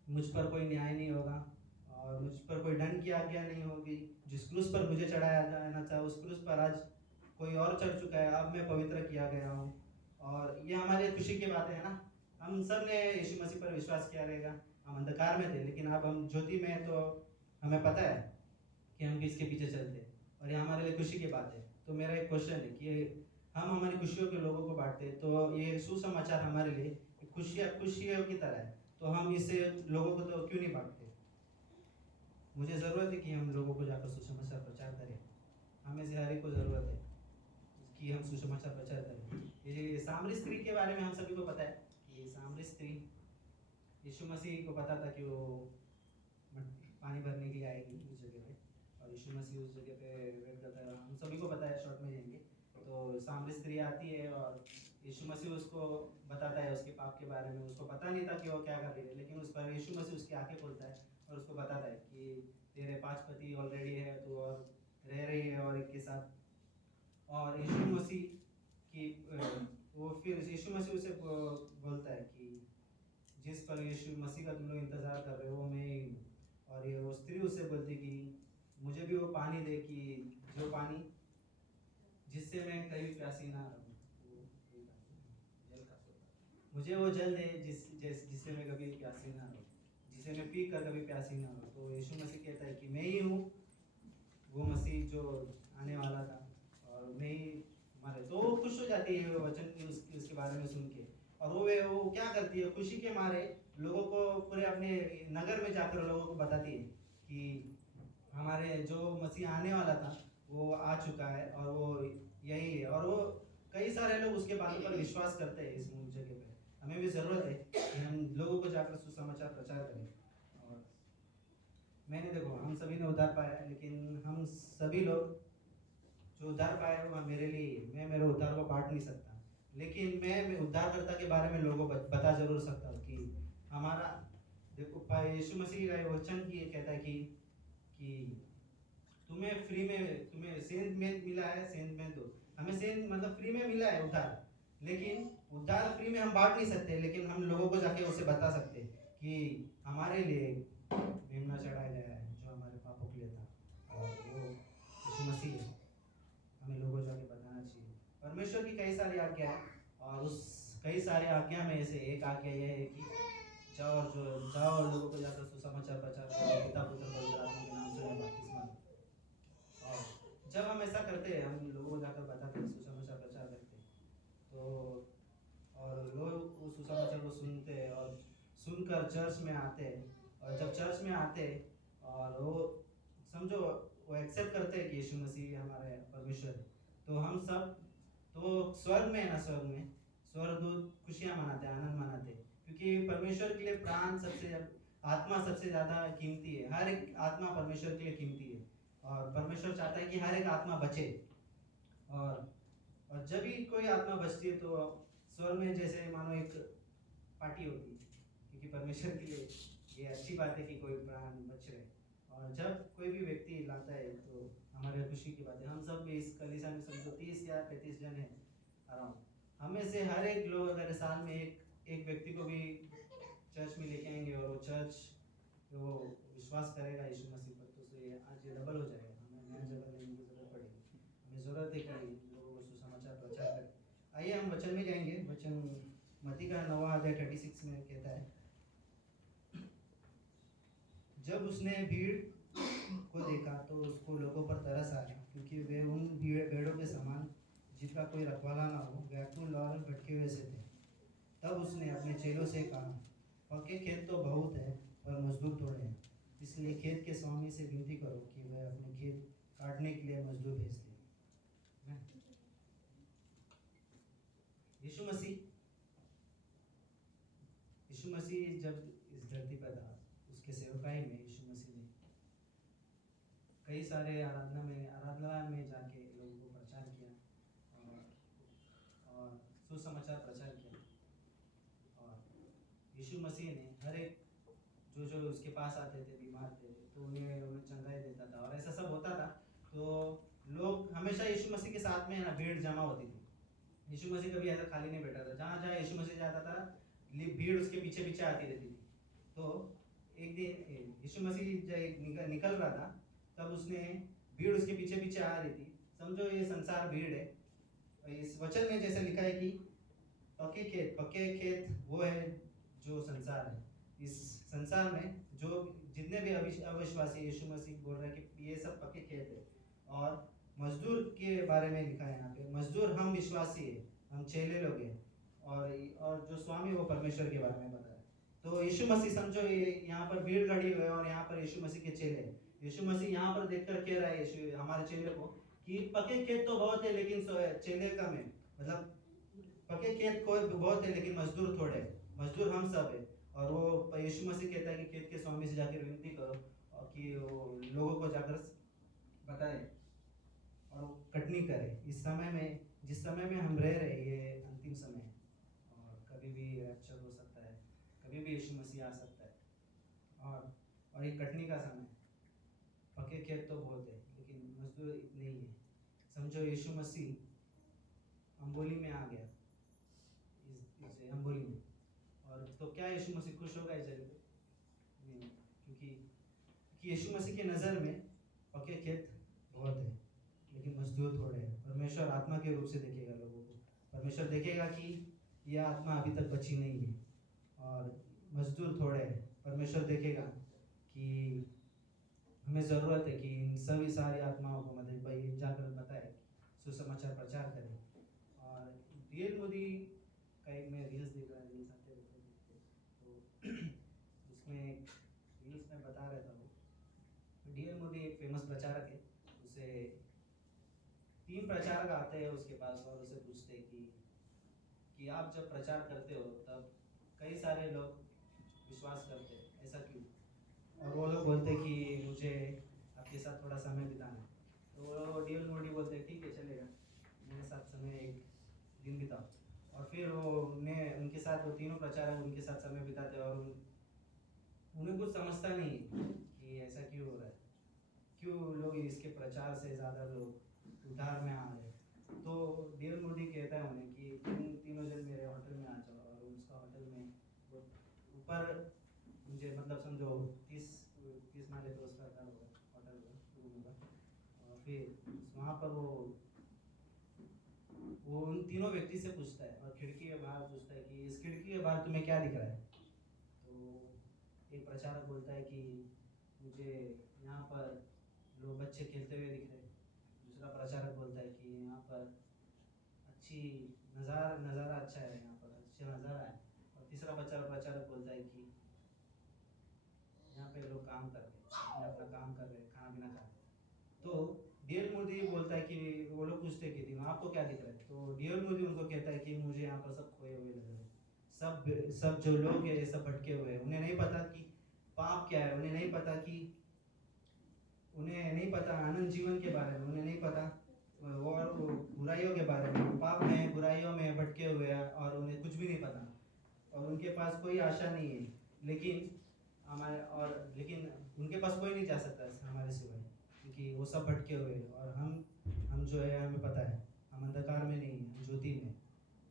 मुझ पर कोई न्याय नहीं होगा और मुझ पर कोई दंड की आज्ञा नहीं होगी। जिस क्रूस पर मुझे चढ़ाया जाना था, उस क्रूस पर आज कोई और चढ़ चुका है, अब मैं पवित्र किया गया हूँ। और ये हमारे खुशी की बात है ना। हम सब ने यीशु मसीह पर विश्वास किया रहेगा। हम अंधकार में थे लेकिन अब हम ज्योति में हैं, तो हमें पता है कि हम किसके पीछे चलते हैं और ये हमारे लिए खुशी की बात है। तो मेरा एक क्वेश्चन है कि हम हमारी खुशियों के लोगों को बांटते हैं, तो ये सुसमाचार हमारे लिए खुशियों की तरह है, तो हम इसे लोगों को तो क्यों नहीं बांटते। मुझे ज़रूरत है कि हम लोगों को जाकर सुसमाचार प्रचार करें। हमें से हर एक को ज़रूरत है कि हम सुसमाचार प्रचार करें। ये सामरी स्त्री के बारे में हम सभी को पता है कि सामरी स्त्री, यीशु मसीह को पता था कि वो पानी भरने के लिए आएगी उस जगह पे, और यीशु मसीह उस जगह पे वेट करता है। हम सभी को पता है, शॉर्ट में जाएंगे तो सामरी स्त्री आती है और यीशु मसीह उसको बताता है उसके पाप के बारे में। उसको पता नहीं था कि वो क्या कर रही है, लेकिन उस पर यीशु मसीह उसकी आंखें खोलता है और उसको बताता है कि तेरे 5 पति ऑलरेडी है, तो और रह रही है और एक के साथ। और यीशु मसीह की वो फिर यीशु मसीह उसे बोलता है कि जिस पर यीशु मसीह का तुम लोग इंतज़ार कर रहे हो वो मैं ही हूँ। और ये वो स्त्री उससे बोलती कि मुझे भी वो पानी दे, कि जो पानी जिससे मैं कभी प्यासी ना रहूँ, मुझे वो जल दे जिससे मैं कभी प्यासी ना रहूँ, जिसे मैं पी कर कभी प्यासी ना रहूँ। तो यीशु मसीह कहता है कि मैं ही हूँ वो मसीह जो आने वाला था और मैं ही मारे। तो वो खुश हो जाती है वचन उसके बारे में सुन के, और वो क्या करती है, खुशी के मारे लोगों को, पूरे अपने नगर में जाकर लोगों को बताती है कि हमारे जो मसीह आने वाला था वो आ चुका है और वो यही है। और वो कई सारे लोग उसके बातों पर विश्वास करते हैं इस जगह पे। हमें भी ज़रूरत है कि हम लोगों को जाकर सुसमाचार प्रचार करें। और मैंने देखो, हम सभी ने उद्धार पाया है, लेकिन हम सभी लोग जो उद्धार पाए वो मेरे लिए, मैं मेरे उद्धार को बांट नहीं सकता, लेकिन मैं उद्धारकर्ता के बारे में लोगों को बता जरूर सकता हूँ कि हमारा देखो, यीशु मसीह का वचन की कहता है कि तुम्हें फ्री में, तुम्हें सेंध में मिला है, सेंध में दो। हमें सेंध मतलब फ्री में मिला है उद्धार, लेकिन उद्धार फ्री में हम बांट नहीं सकते, लेकिन हम लोगों को जाके उसे बता सकते कि हमारे लिए मेमना चढ़ाया गया है जो हमारे पापों के लिए था, और वो यीशु मसीह है। हमें लोगों को जाके बताना चाहिए। परमेश्वर की कई सारी आज्ञा है, और उस कई सारी आज्ञा में से एक आज्ञा यह है कि जाओ और लोगों को जाकर सुसमाचार प्रचार करो, पिता पुत्र पवित्र आत्मा के नाम से बपतिस्मा दो। और जब हम ऐसा करते हैं, हम लोगों को जाकर बताते हैं, सुसमाचार प्रचार करते हैं, तो और लोग उस सुसमाचार को सुनते हैं और सुनकर चर्च में आते हैं। और जब चर्च में आते हैं और वो समझो वो एक्सेप्ट करते हैं कि यीशु मसीह हमारे परमेश्वर है, तो हम सब तो स्वर्ग में है ना, स्वर्ग में स्वर्गदूत खुशियाँ मनाते हैं, आनंद मनाते हैं, क्योंकि परमेश्वर के लिए प्राण आत्मा सबसे ज़्यादा कीमती है। हर एक आत्मा परमेश्वर के लिए कीमती है, और परमेश्वर चाहता है कि हर एक आत्मा बचे। और जब भी कोई आत्मा बचती है तो स्वर्ग में जैसे मानो एक पार्टी होती है, क्योंकि परमेश्वर के लिए ये अच्छी बात है कि कोई प्राण बच रहे। और जब कोई भी व्यक्ति लाता है तो हमारे खुशी की बात है। हम सब भी इस कलीसिया में समझो 30 या 35 जन हैं अराउंड। हमें से हर एक लोग अगर साल में एक व्यक्ति को भी चर्च में लेके आएंगे और वो चर्च वो विश्वास करेगा यीशु मसीह पर, तो उसे आज ये डबल हो जाएगा। हमें नया जगह लेने की जरूरत पड़ेगी। हमें ज़रूरत है कि लोगों को सुसमाचार प्रचार करें। आइए हम वचन में जाएंगे। वचन मत्ती का 9वां अध्याय 36 में कहता है, जब उसने भीड़ को देखा तो उसको लोगों पर तरस आ गया, क्योंकि वे उन भेड़ों के समान जिनका कोई रखवाला ना हो, व्याकुल और भटके हुए से थे। तब उसने अपने चेलों से कहा, पक्के खेत तो बहुत है पर मजदूर थोड़े हैं, इसलिए खेत के स्वामी से विनती करो कि वह अपने खेत काटने के लिए मजदूर भेज दे। यीशु मसीह जब इस धरती पर था, उसके सेवकाई में यीशु मसीह ने कई सारे आराधना में जाके लोगों को प्रचार किया और सुसमाचार प्रचार किया। और यीशु मसीह ने हर एक जो उसके पास आते थे, बीमार थे, तो उन्हें चंगाई देता था। और ऐसा सब होता था तो लोग हमेशा यीशु मसीह के साथ में ना भीड़ जमा होती थी। यीशु मसीह कभी ऐसा खाली नहीं बैठा था। जहाँ जहाँ यीशु मसीह जाता था भीड़ उसके पीछे पीछे आती रहती थी। तो एक दिन यीशु मसीह जब निकल रहा था, तब उसने भीड़ उसके पीछे पीछे आ रही थी। समझो ये संसार भीड़ है। इस वचन में जैसे लिखा है कि पक्के खेत वो है जो संसार है। इस संसार में जो जितने भी अविश्वासी, यीशु मसीह बोल रहा है कि ये सब पक्के खेत है। और मजदूर के बारे में लिखा है यहाँ पे, मजदूर हम विश्वासी है, हम चेले लोग हैं। और जो स्वामी वो परमेश्वर के बारे में बता रहा है। तो यीशु मसीह समझो ये यहाँ पर भीड़ खड़ी हुई है और यहाँ पर यीशु मसीह के चेले हैं। यीशु मसीह यहाँ पर देखकर कह रहा है यीशु हमारे चेले को कि पक्के खेत तो बहुत है लेकिन चेले कम है। मतलब पक्के खेत कोई बहुत है लेकिन मजदूर थोड़े हैं। मजदूर हम सब है। और वो यीशु मसीह कहता है कि खेत के स्वामी से जाकर विनती करो और कि वो लोगों को जाकर बताए और वो कटनी करे। इस समय में, जिस समय में हम रह रहे, ये अंतिम समय है और कभी भी रैप्चर हो सकता है, कभी भी यीशु मसीह आ सकता है। और ये कटनी का समय। पक्के खेत तो बहुत है लेकिन मजदूर इतने ही है। समझो यीशु मसीह अम्बोली में आ गया, इस अम्बोली में। और तो क्या यीशु मसीह खुश होगा इस जगह पे? नहीं, क्योंकि यीशु मसीह की नज़र में पक्के खेत बहुत है लेकिन मजदूर थोड़े हैं। परमेश्वर आत्मा के रूप से देखेगा लोगों को। परमेश्वर देखेगा कि यह आत्मा अभी तक बची नहीं है और मजदूर थोड़े हैं। परमेश्वर देखेगा कि हमें ज़रूरत है कि इन सभी सारी आत्माओं को मतलब भाई जाकर बताए, सुसमाचार प्रचार करें। और डीएल मोदी का एक मैं रील्स देख रहा है, रील्स आते रहते तो उसमें रील्स में बता रहा था वो डीएल मोदी एक फेमस प्रचारक है। उसे 3 प्रचारक आते हैं उसके पास और उसे पूछते हैं कि आप जब प्रचार करते हो तब कई सारे लोग विश्वास करते हैं, ऐसा क्यों? और वो लोग बोलते कि मुझे आपके साथ थोड़ा समय बिताना है। तो वो डीएल मोदी बोलते हैं ठीक है चलेगा, मेरे साथ समय एक दिन बिताओ। और फिर वो उनके साथ वो तीनों प्रचारक उनके साथ समय बिताते और उन्हें कुछ समझता नहीं कि ऐसा क्यों हो रहा है, क्यों लोग इसके प्रचार से ज़्यादा लोग उधार में आ रहे हैं। तो डीएल मोदी कहता है उन्हें कि तीनों जन मेरे होटल में आ जाओ। और उसका होटल में वो ऊपर मुझे मतलब समझो 30 माले पे उसका घर होगा, होटल होगा, रूम होगा। और फिर वहाँ पर वो उन तीनों व्यक्ति से पूछता है और खिड़की के बाहर पूछता है कि इस खिड़की के बाहर तुम्हें क्या दिख रहा है? तो एक प्रचारक बोलता है कि मुझे यहाँ पर लोग बच्चे खेलते हुए दिख रहे हैं। दूसरा प्रचारक बोलता है कि यहाँ पर अच्छी नज़ारा अच्छा है, यहाँ पर अच्छा नज़ारा है। और तीसरा प्रचारक बोलता है कि यहाँ पे लोग काम कर रहे हैं, अपना काम कर रहे हैं, खाना पीना खा रहे हैं। तो डीएल मोदी बोलता है कि वो लोग पूछते हैं कि आपको क्या दिख रहा है? तो डीएल मोदी उनको कहता है कि मुझे यहाँ पर सब खोए हुए लग रहे हैं। सब जो लोग हैं सब भटके हुए हैं। उन्हें नहीं पता कि पाप क्या है, उन्हें नहीं पता आनंद जीवन के बारे में, उन्हें नहीं पता और बुराइयों के बारे में। पाप में, बुराइयों में भटके हुए हैं और उन्हें कुछ भी नहीं पता और उनके पास कोई आशा नहीं है। लेकिन हमारे और लेकिन उनके पास कोई नहीं जा सकता हमारे सिवाय, क्योंकि वो सब भटके हुए हैं और हम जो है हमें पता है हम अंधकार में नहीं हैं, हम ज्योति में,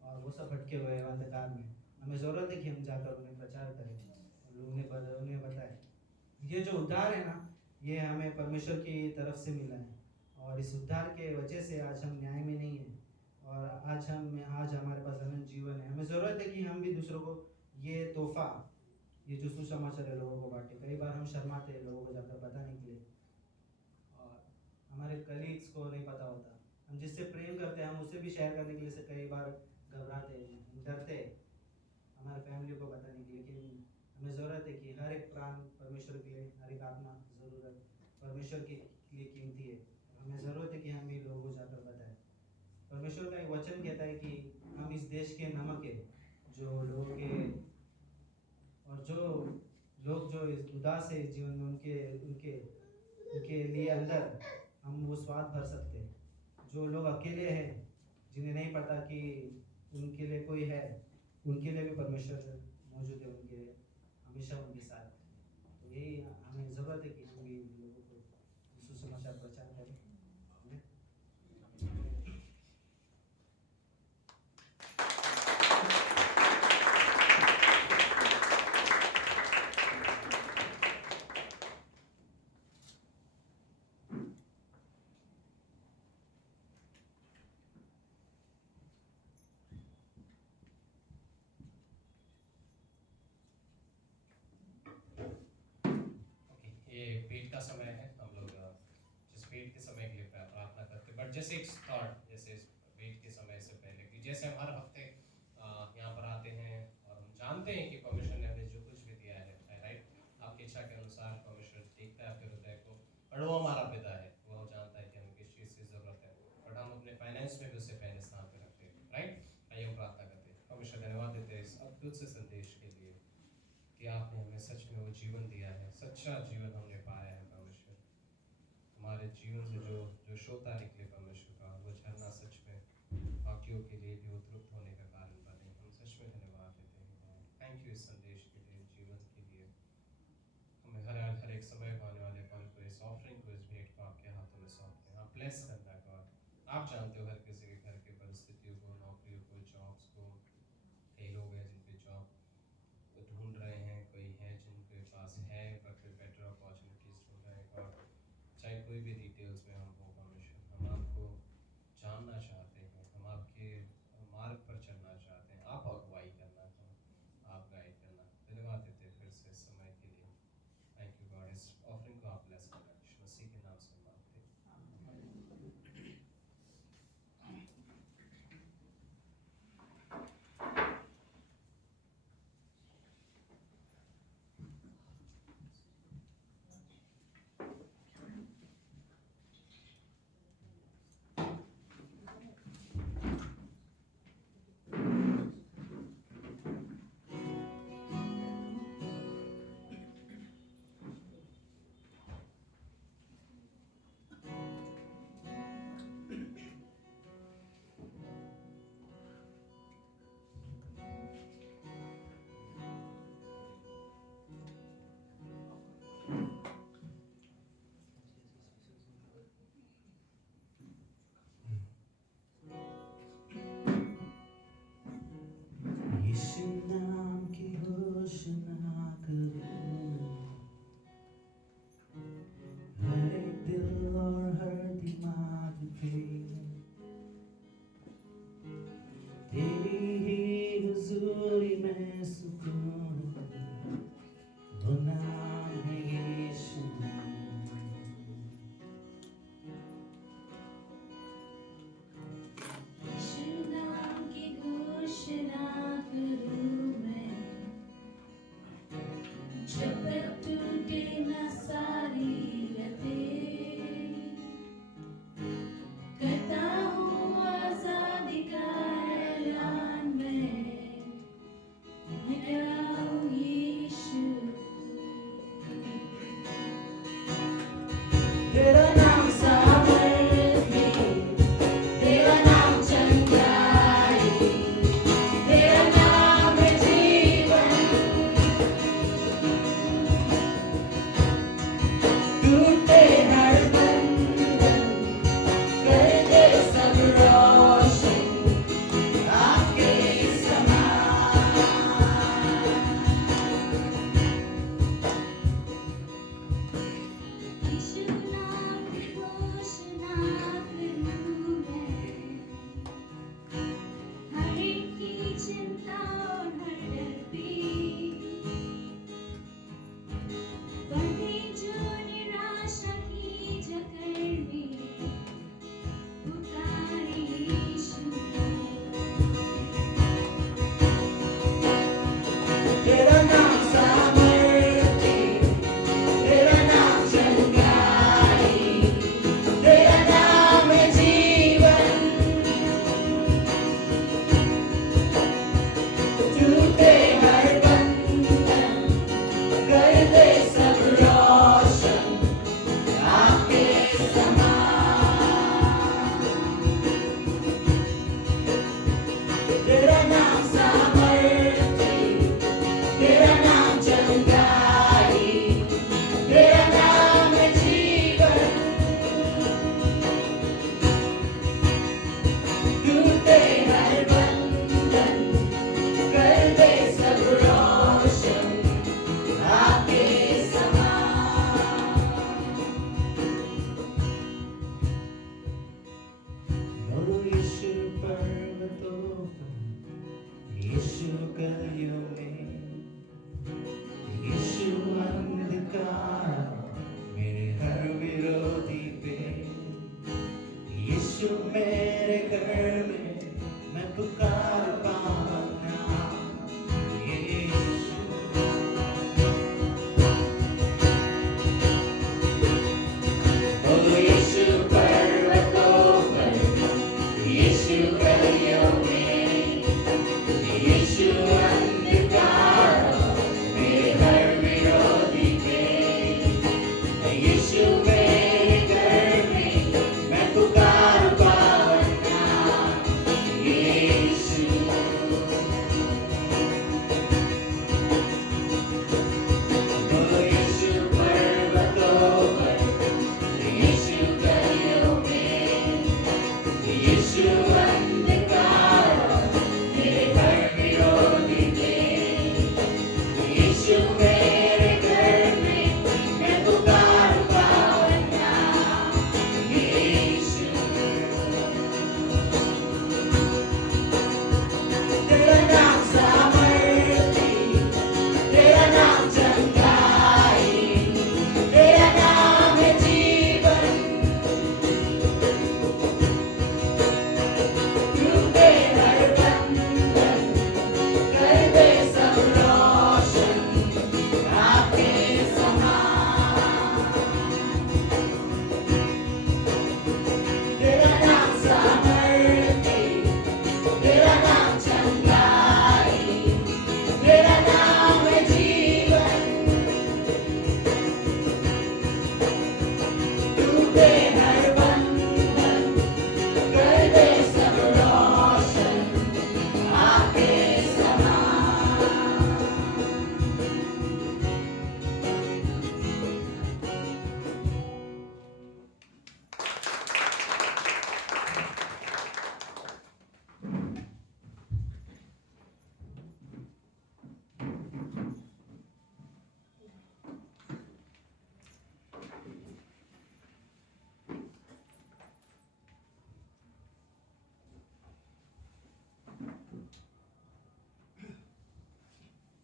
और वो सब भटके हुए हैं अंधकार में। हमें ज़रूरत है कि हम जाकर उन्हें प्रचार करें और उन्हें बताएं। ये जो उद्धार है ना, ये हमें परमेश्वर की तरफ से मिला है, और इस उद्धार के वजह से आज हम न्याय में नहीं हैं, और आज हमारे पास अनंत जीवन है। हमें ज़रूरत है कि हम भी दूसरों को ये तोहफा, ये जो सुसमाचार है लोगों को बांटे। कई बार हम शर्माते हैं लोगों को जाकर बताने के लिए, और हमारे कलीग्स को नहीं पता होता। हम जिससे प्रेम करते हैं हम उससे भी शेयर करने के लिए से कई बार घबराते हैं, डरते हैं हमारे फैमिली को बताने के लिए। लेकिन हमें ज़रूरत है कि हर एक प्राण परमेश्वर के लिए, हर एक आत्मा ज़रूरत परमेश्वर के लिए कीमती है। हमें ज़रूरत है कि हम भी लोगों को जाकर बताएं। परमेश्वर का एक वचन कहता है कि हम इस देश के नमक है, जो लोगों के और जो लोग जो उदास है जीवन में, उनके उनके उनके लिए अंदर हम वो स्वाद भर सकते हैं। जो लोग अकेले हैं, जिन्हें नहीं पता कि उनके लिए कोई है, उनके लिए भी परमेश्वर मौजूद है, उनके हमेशा उनके साथ। तो यही हमें ज़रूरत है कि हम भी लोगों को सुसमाचार प्रचार करें। आमीन। ओके, ये भेंट का समय है। हम लोग जिस भेंट के समय के लिए प्रार्थना करते हैं, बट जैसे एक थॉट, जैसे इस भेंट के समय से पहले कि जैसे हम हर हफ्ते यहाँ पर आते हैं और हम जानते हैं कि परमेश्वर ने हमें जो कुछ भी दिया है, राइट, आपकी इच्छा के अनुसार परमेश्वर देखता है आपके हृदय को, और वो हमारा पिता है, वो जानता है कि हमें किस चीज़ की ज़रूरत है, बट हम अपने फाइनेंस में भी उससे पहले स्थान पर रखते हैं, राइट। आइए हम प्रार्थना करते हैं। परमेश्वर धन्यवाद देते हैं इस अद्भुत से संदेश के लिए कि आपने हमें सच में वो जीवन दिया है, सच्चा जीवन हमने पाया है परमेश्वर। हमारे जीवन से जो जो श्रोता निकले परमेश्वर का, वो झरना सच में बाकियों के लिए भी उत्तृप्त होने का कारण बने। हम सच में धन्यवाद देते हैं। थैंक यू इस संदेश के लिए, जीवन के लिए। हमें हर एक समय को, आने वाले पल को, इस ऑफरिंग को, इस भेंट को आपके हाथों में सौंपते हैं। आप ब्लेस करना गॉड। आप जानते हो हर किसी के घर के परिस्थितियों को, नौकरियों को, जॉब्स को। कई लोग हैं जिन पे जॉब ढूंढ रहे हैं, कोई है जिनके पास है पर कोई बेटर अपॉर्चुनिटीज ढूंढ रहे हैं। और चाहे कोई भी डिटेल्स में हम हो परमेश्वर, हम आपको जानना चाहते हैं, हम आपके मार्ग पर चलना चाहते हैं। आप अगुवाई करना, आप गाइड करना। धन्यवाद देते हैं फिर से इस समय के लिए। Thank you God. इस ऑफरिंग को आप ब्लेस करना, यीशु मसीह के नाम से मांगते हैं। यीशु नाम की घोषणा करूं, हर एक दिल और हर दिमाग पे तेरी ही हुजूरी में सुकून, वो नाम है यीशु। यीशु नाम की घोषणा करूं मैं, जब तक टूटे न सारी रतें, करता हूँ आजादी का ऐलान यीशु गलियों में, यीशु अंधकार मेरे हर विरोधी पे, यीशु मेरे घर में मैं पुकार पाऊंगा। यीशु बोलो यीशु पर्वतों पर, यीशु गलियों में, यीशु अंधकार मेरे हर विरोधी पे, यीशु मेरे घर में मैं पुकार पाऊंगा। यीशु बोलो यीशु पर्वतों पर, यीशु गलियों में, यीशु अंधकार मेरे हर विरोधी पे, यीशु मेरे घर में मैं पुकार पाऊंगा। यीशु तेरा नाम सामर्थी, तेरा नाम चंगाई, तेरा नाम है जीवन, टूटे हर बंधन, कर दे सब रोशन आपके समान। तेरा नाम सामर्थी, तेरा नाम चंगाई, तेरा नाम है जीवन, टूटे हर बंधन, कर दे सब रोशन आपके समान।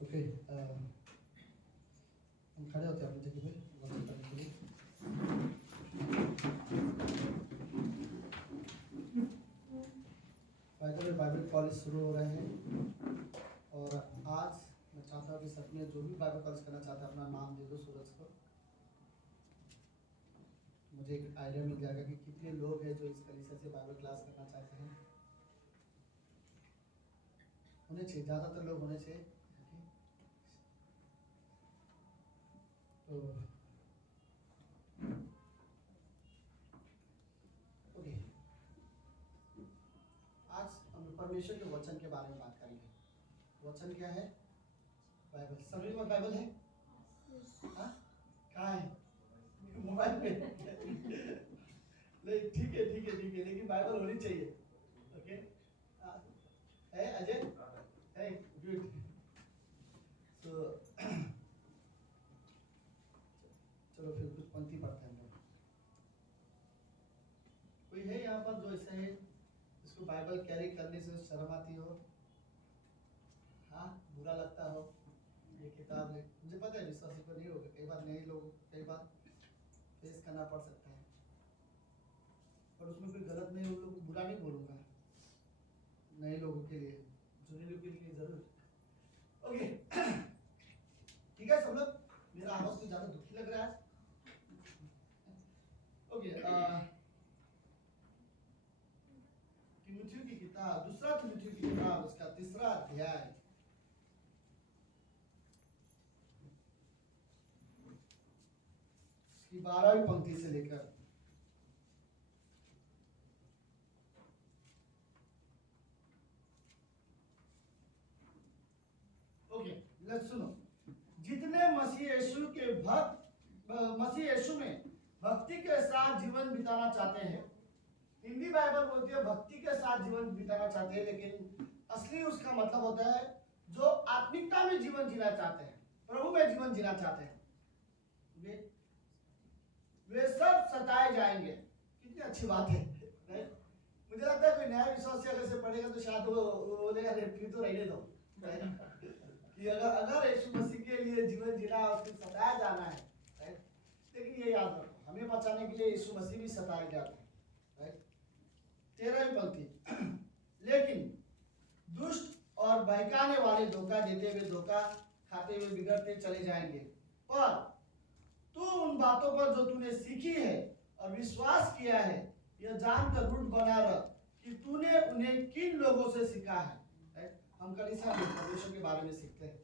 ओके, हम खड़े होते हैं अपनी जगह पे वर्शिप करने के लिए। बाइबल कॉलेज शुरू हो रहे हैं और आज मैं चाहता हूँ कि सब में जो भी बाइबल कॉलेज करना चाहता है अपना नाम दे दो सूरज को। मुझे एक आइडिया मिल जाएगा कि कितने लोग हैं जो इस कलीसिया से बाइबल क्लास करना चाहते हैं। होने चाहिए, ज़्यादातर लोग होने चाहिए। तो ओके, आज हम परमेश्वर के वचन के बारे में बात करेंगे। वचन क्या है? बाइबल। सभी में बाइबल है? हाँ? कहाँ है? मोबाइल पे। नहीं, ठीक है, लेकिन बाइबल होनी चाहिए। ओके, है अजय? है, गुड। तो चलो फिर कुछ पंक्ति पढ़ते हैं हम लोग। कोई है यहाँ पर जो ऐसा है इसको बाइबल कैरी करने से शर्म आती हो? हाँ, बुरा लगता हो ये किताब ले? मुझे पता है विश्वासी को नहीं होगा, कई बार नए लोग कई बार फेस करना पड़ सकता है, पर उसमें कोई गलत नहीं, उन लोग को बुरा नहीं बोलूँगा। नए लोगों के लिए, जुड़े लोगों के लिए जरूर। ओके, ठीक है सब लोग? मेरा आवाज कुछ ज़्यादा दुखी लग रहा है आज? ओके, तीमुथियुस की किताब, दूसरा तीमुथियुस की किताब, उसका 3रा अध्याय, उसकी 12वीं पंक्ति से लेकर ओके, लेट्स सुनो। जितने मसीह यीशु में भक्ति के साथ जीवन बिताना चाहते हैं, हिंदी बाइबल बोलती है भक्ति के साथ जीवन बिताना चाहते हैं, लेकिन असली उसका मतलब होता है जो आत्मिकता में जीवन जीना चाहते हैं, प्रभु में जीवन जीना चाहते हैं, वे सब सताए जाएंगे। कितनी अच्छी बात है, राइट? मुझे लगता है कोई नया विश्वासी अगर से पढ़ेगा तो शायद वो बोलेगा फिर तो रहने दो, कि अगर यीशु मसीह के लिए जीवन जीना है, उसको सताया जाना है, राइट। लेकिन ये याद रखो, हमें बचाने के लिए यीशु मसीह भी सताया गया था, राइट। 13वीं पंक्ति, लेकिन दुष्ट और बहकाने वाले धोखा देते हुए, धोखा खाते हुए बिगड़ते चले जाएंगे, पर तू उन बातों पर जो तूने सीखी है और विश्वास किया है, यह जानकर रूढ़ बना रह कि तूने उन्हें किन लोगों से सीखा है, राइट। हम कलीसिया में परमेश्वर के बारे में सीखते हैं।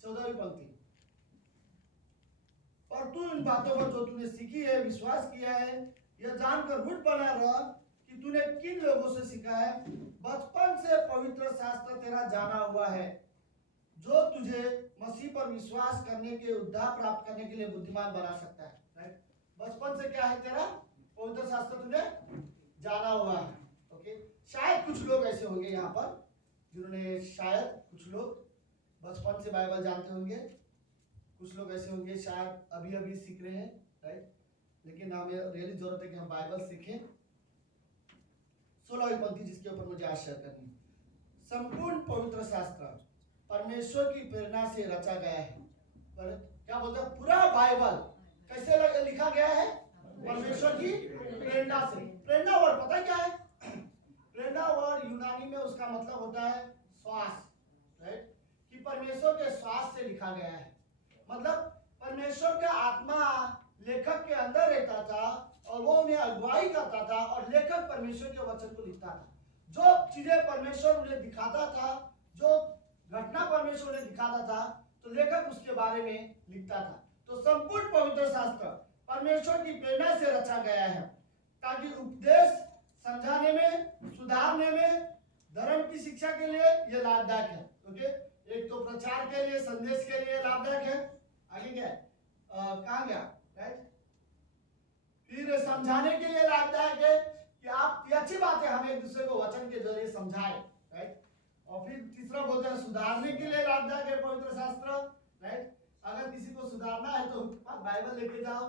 14वीं पंक्ति, पर तू इन बातों पर जो तूने सीखी है, विश्वास किया है, यह जानकर रूढ़ बना रह कि तूने किन लोगों से सीखा है। बचपन से पवित्र शास्त्र तेरा जाना हुआ है, जो तुझे मसीह पर विश्वास करने के, उद्धार प्राप्त करने के लिए बुद्धिमान बना सकता है, राइट। बचपन से क्या है तेरा? पवित्र शास्त्र तुझे जाना हुआ है, ओके। शायद कुछ लोग ऐसे होंगे यहाँ पर जिन्होंने, शायद कुछ लोग बचपन से बाइबल जानते होंगे, कुछ लोग ऐसे होंगे शायद अभी अभी सीख रहे हैं, राइट। लेकिन हमें रियली जरूरत है कि हम बाइबल सीखें। 16वीं पंक्ति जिसके ऊपर मुझे आज शेयर करनी, संपूर्ण पवित्र शास्त्र परमेश्वर की प्रेरणा से रचा गया है। पर क्या बोलते हैं? पूरा बाइबल कैसे लिखा गया है? परमेश्वर की प्रेरणा से। प्रेरणा वर्ड पता है क्या है? प्रेरणा वर्ड यूनानी में उसका मतलब होता है श्वास, राइट। कि परमेश्वर के श्वास से लिखा गया है, मतलब परमेश्वर का आत्मा लेखक के अंदर रहता था और वो उन्हें अगुवाई करता था, और लेखक परमेश्वर के वचन को लिखता था। जो चीजें परमेश्वर उन्हें दिखाता था, जो घटना परमेश्वर ने दिखाता था, तो लेखक उसके बारे में लिखता था। तो संपूर्ण पवित्र शास्त्र परमेश्वर की प्रेरणा से रचा गया है, ताकि उपदेश, समझाने में, सुधारने में, धर्म की शिक्षा के लिए यह लाभदायक है, ओके। एक तो प्रचार के लिए, संदेश के लिए लाभदायक है। आगे क्या है? कहाँ गया, राइट। फिर समझाने के लिए लाभदायक है कि आप, ये अच्छी बात है, हम एक दूसरे को वचन के जरिए समझाएं, राइट। और फिर तीसरा बोलते हैं सुधारने के लिए लाभदायक है पवित्र शास्त्र, राइट। अगर किसी को सुधारना है तो आप बाइबल लेके जाओ,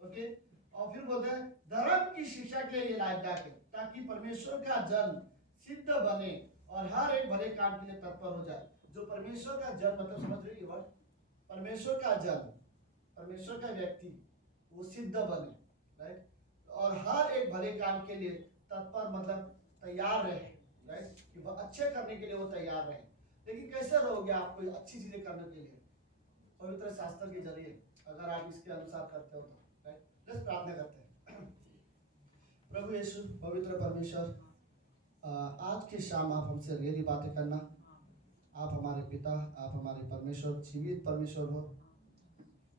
ओके। और फिर बोलते हैं धर्म की शिक्षा के लिए लाभदायक है, ताकि परमेश्वर का जन सिद्ध बने और हर एक भले काम के लिए तत्पर हो जाए। जो परमेश्वर का जन, मतलब समझ रहे हो? परमेश्वर का जन, परमेश्वर का व्यक्ति, वो सिद्ध बने, राइट। और हर एक भले काम के लिए तत्पर, मतलब तैयार रहे, राइट। कि वह अच्छे करने के लिए वो तैयार रहे। लेकिन कैसे रहोगे आप कोई अच्छी चीजें करने के लिए? पवित्र शास्त्र के जरिए, अगर आप इसके अनुसार करते हो तो, राइट। बस प्रार्थना करते हैं। प्रभु यीशु, पवित्र परमेश्वर, आज के शाम आप हमसे रियली बातें करना। आप हमारे पिता, आप हमारे परमेश्वर, जीवित परमेश्वर हो।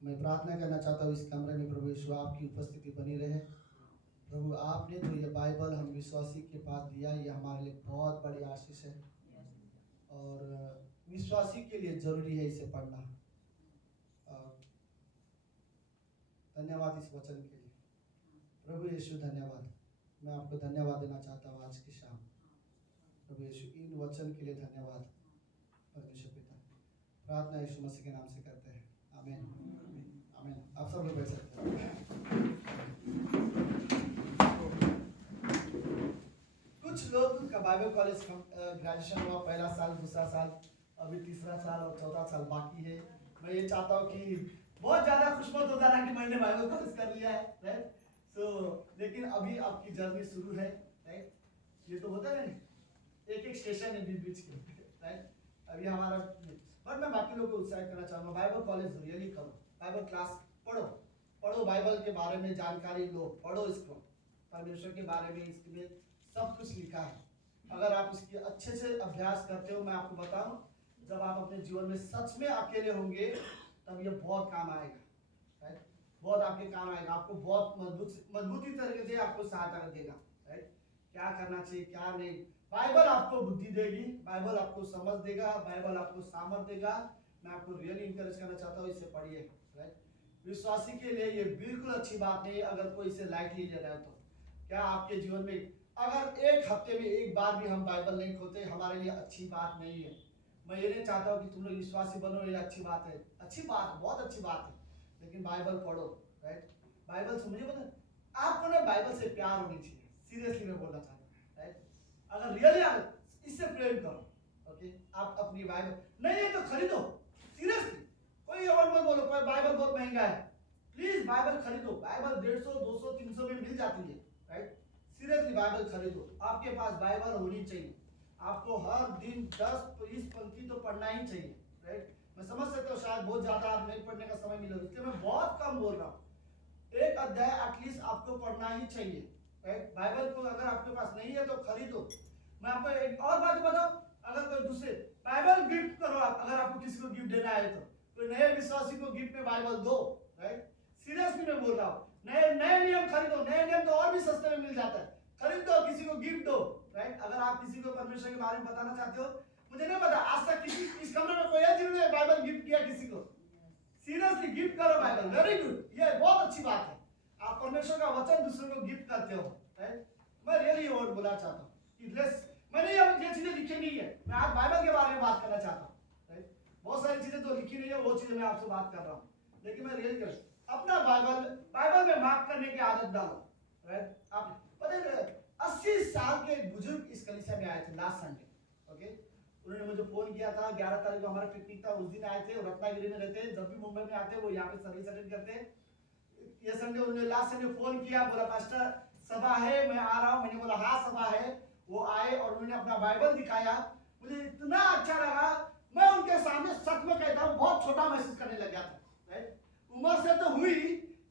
मैं प्रार्थना करना चाहता हूँ इस कमरे में प्रभु यीशु आपकी उपस्थिति बनी रहे। प्रभु आपने तो ये बाइबल हम विश्वासी के पास दिया, ये हमारे लिए बहुत बड़ी आशीष है, और विश्वासी के लिए जरूरी है इसे पढ़ना। धन्यवाद इस वचन के लिए प्रभु यीशु, धन्यवाद। मैं आपको धन्यवाद देना चाहता हूँ आज की शाम प्रभु यीशु, इन वचन के लिए धन्यवाद परमेश्वर पिता। प्रार्थना यीशु मसीह के नाम से करते हैं, आमीन, आमीन। आप सब लोग बैठ सकते हैं। कुछ लोग का बाइबल कॉलेज ग्रेजुएशन हुआ, पहला साल, दूसरा साल, अभी तीसरा साल और चौथा साल बाकी है। मैं ये चाहता हूँ कि बहुत ज़्यादा खुशमत हो जाना कि मैंने बाइबल कॉलेज कर लिया है, राइट। लेकिन अभी आपकी जर्नी शुरू है, राइट। ये तो होता है ना, एक एक स्टेशन है बीच बीच के, राइट। अभी हमारा, बट मैं बाकी लोगों को उत्साहित करना चाहूँगा, बाइबल कॉलेज रियली करो, बाइबल क्लास पढ़ो, बाइबल के बारे में जानकारी लो, पढ़ो इसको, परमेश्वर के बारे में इसमें सब कुछ लिखा है। अगर आप इसकी अच्छे से अभ्यास करते हो, मैं आपको बताऊं, जब आप अपने जीवन में सच में अकेले होंगे तब ये बहुत काम आएगा, राइट। बहुत आपके काम आएगा, आपको बहुत मजबूती तरीके से आपको सहायता देगा, राइट। क्या करना चाहिए, क्या नहीं। बाइबल आपको बुद्धि देगी, बाइबल आपको समझ देगा, बाइबल आपको सामर्थ देगा। मैं आपको रियली इंकरेज करना चाहता हूँ, इसे पढ़िए, राइट। विश्वासी के लिए ये बिल्कुल अच्छी बात नहीं है अगर कोई इसे लाइटली ले रहा है तो। क्या आपके जीवन में अगर एक हफ्ते में एक बार भी हम बाइबल नहीं खोलते, हमारे लिए अच्छी बात नहीं है। मैं ये नहीं चाहता हूँ कि तुम लोग विश्वासी बनो, ये अच्छी बात है, अच्छी बात, बहुत अच्छी बात है, लेकिन बाइबल पढ़ो, राइट। बाइबल से मुझे पता, आपको ना बाइबल से प्यार होनी चाहिए, सीरियसली मैं बोलना चाहता हूँ, राइट। अगर रियली इससे प्रेम करो, ओके, आप अपनी बाइबल नहीं है तो खरीदो, सीरियसली कोई अवार्ड मत बोलो बाइबल बहुत महंगा है, प्लीज बाइबल खरीदो। बाइबल 150, 200, 300 में मिल जाती है, राइट। सीरियसली बाइबल खरीदो, आपके पास बाइबल होनी चाहिए। आपको हर दिन 10-20 पंक्ति तो पढ़ना ही चाहिए, राइट। मैं समझ सकता हूँ शायद बहुत ज्यादा आप नहीं पढ़ने का समय मिलेगा, इसलिए मैं बहुत कम बोल रहा हूँ। एक अध्याय एटलीस्ट आपको पढ़ना ही चाहिए, राइट। बाइबल को अगर आपके पास नहीं है तो खरीदो। मैं आपको एक और बात बताऊं, अगर कोई दूसरे बाइबल गिफ्ट करो, आप अगर आपको किसी को गिफ्ट देना है तो कोई नए विश्वासी को गिफ्ट में बाइबल दो, राइट। सीरियसली मैं बोल रहा हूँ, नए नए नियम खरीदो, नए नियम तो और भी सस्ते में मिल जाता है, खरीद दो, किसी को गिफ्ट दो, राइट। अगर आप किसी को परमेश्वर के बारे में बताना चाहते हो, मुझे नहीं पता आज तक किसी इस कमरे में कोई है जिन्होंने बाइबल गिफ्ट किया किसी को, सीरियसली गिफ्ट करो बाइबल, वेरी गुड, ये बहुत अच्छी बात है। आप परमेश्वर का वचन दूसरे को गिफ्ट करते हो, राइट। मैं रियली ये वर्ड बोलना चाहता हूँ कि मैंने ये चीजें लिखी नहीं है, मैं आज बाइबल के बारे में बात करना चाहता हूँ, राइट। बहुत सारी चीजें तो लिखी नहीं है, वो चीजें मैं आपसे बात कर रहा हूँ, लेकिन मैं रियली अपना बाइबल में मार्क करने की आदत डालो, राइट। आप पता है 80 साल के बुजुर्ग इस कलीसिया में आए थे लास्ट संडे, ओके। उन्होंने मुझे फोन किया था, 11 तारीख को हमारा पिकनिक था, उस दिन आए थे, रत्नागिरी में रहते हैं, जब भी मुंबई में आते हैं वो यहाँ पे सर्विस अटेंड करते हैं। ये संडे उन्होंने लास्ट संडे फोन किया, बोला पास्टर सभा है, मैं आ रहा हूँ। मैंने बोला हाँ सभा है। वो आए और उन्होंने अपना बाइबल दिखाया, मुझे इतना अच्छा लगा। मैं उनके सामने सच में कहता हूँ बहुत छोटा महसूस करने लग गया था, राइट। उम्र से तो हुई,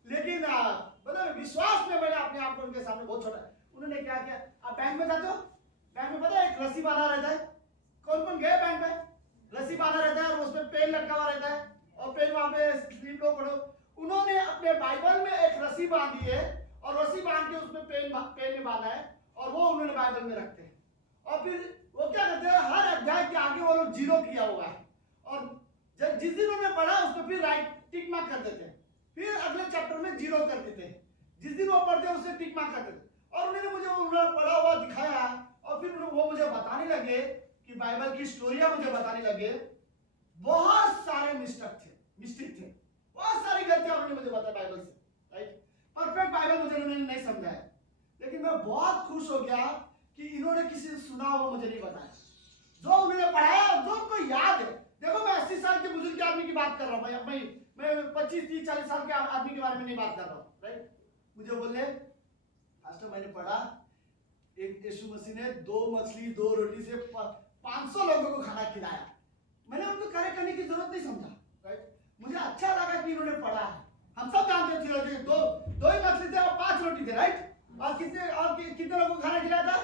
लेकिन मतलब विश्वास में मैंने अपने आप को उनके सामने बहुत छोटा। उन्होंने क्या किया, आप बैंक में जाते हो, बैंक में पता है एक रस्सी बांधा रहता है, कौन कौन गए बैंक में, रस्सी बांधा रहता है और उसमें पेन लटका हुआ रहता है और पेन वहां पे स्लीप लो पढ़ो। उन्होंने अपने बाइबल में एक रस्सी बांधी है और रस्सी बांध के उसमें पेन में बांधा है और वो उन्होंने बाइबल में रखते हैं। और फिर वो क्या करते हैं, हर अध्याय के आगे वो लोग जीरो किया हुआ है और जब जिस दिन उन्होंने पढ़ा उसको फिर राइट टिक मार्क कर देते हैं, फिर अगले चैप्टर में जीरो कर देते हैं, जिस दिन वो पढ़ते हैं उसे टिक मार्क कर देते हैं। और उन्होंने मुझे पढ़ा हुआ दिखाया और फिर वो मुझे बताने लगे कि बाइबल की स्टोरियां मुझे बताने लगे। बहुत सारे मिस्टेक थे, बहुत सारी गलतियां उन्होंने मुझे बताया बाइबल से, राइट। परफेक्ट बाइबल मुझे उन्होंने नहीं समझाया, लेकिन मैं बहुत खुश हो गया कि इन्होंने किसी से सुना हुआ मुझे नहीं बताया, जो उन्होंने पढ़ाया जो उनको याद है। देखो मैं 80 साल के बुजुर्ग आदमी की बात कर रहा हूँ, मैं 25, 30, 40 साल के आदमी के बारे में नहीं बात कर रहा हूँ, राइट। मुझे बोले पास्टर मैंने पढ़ा एक यीशु मसीह ने 2 मछली 2 रोटी से 500 लोगों को खाना खिलाया। मैंने उनको करेक्ट करने की जरूरत नहीं समझा, राइट। मुझे अच्छा लगा कि इन्होंने पढ़ा है। हम सब जानते थे दो ही मछली थे और 5 रोटी थे, राइट। और कितने लोगों को खाना खिलाया था,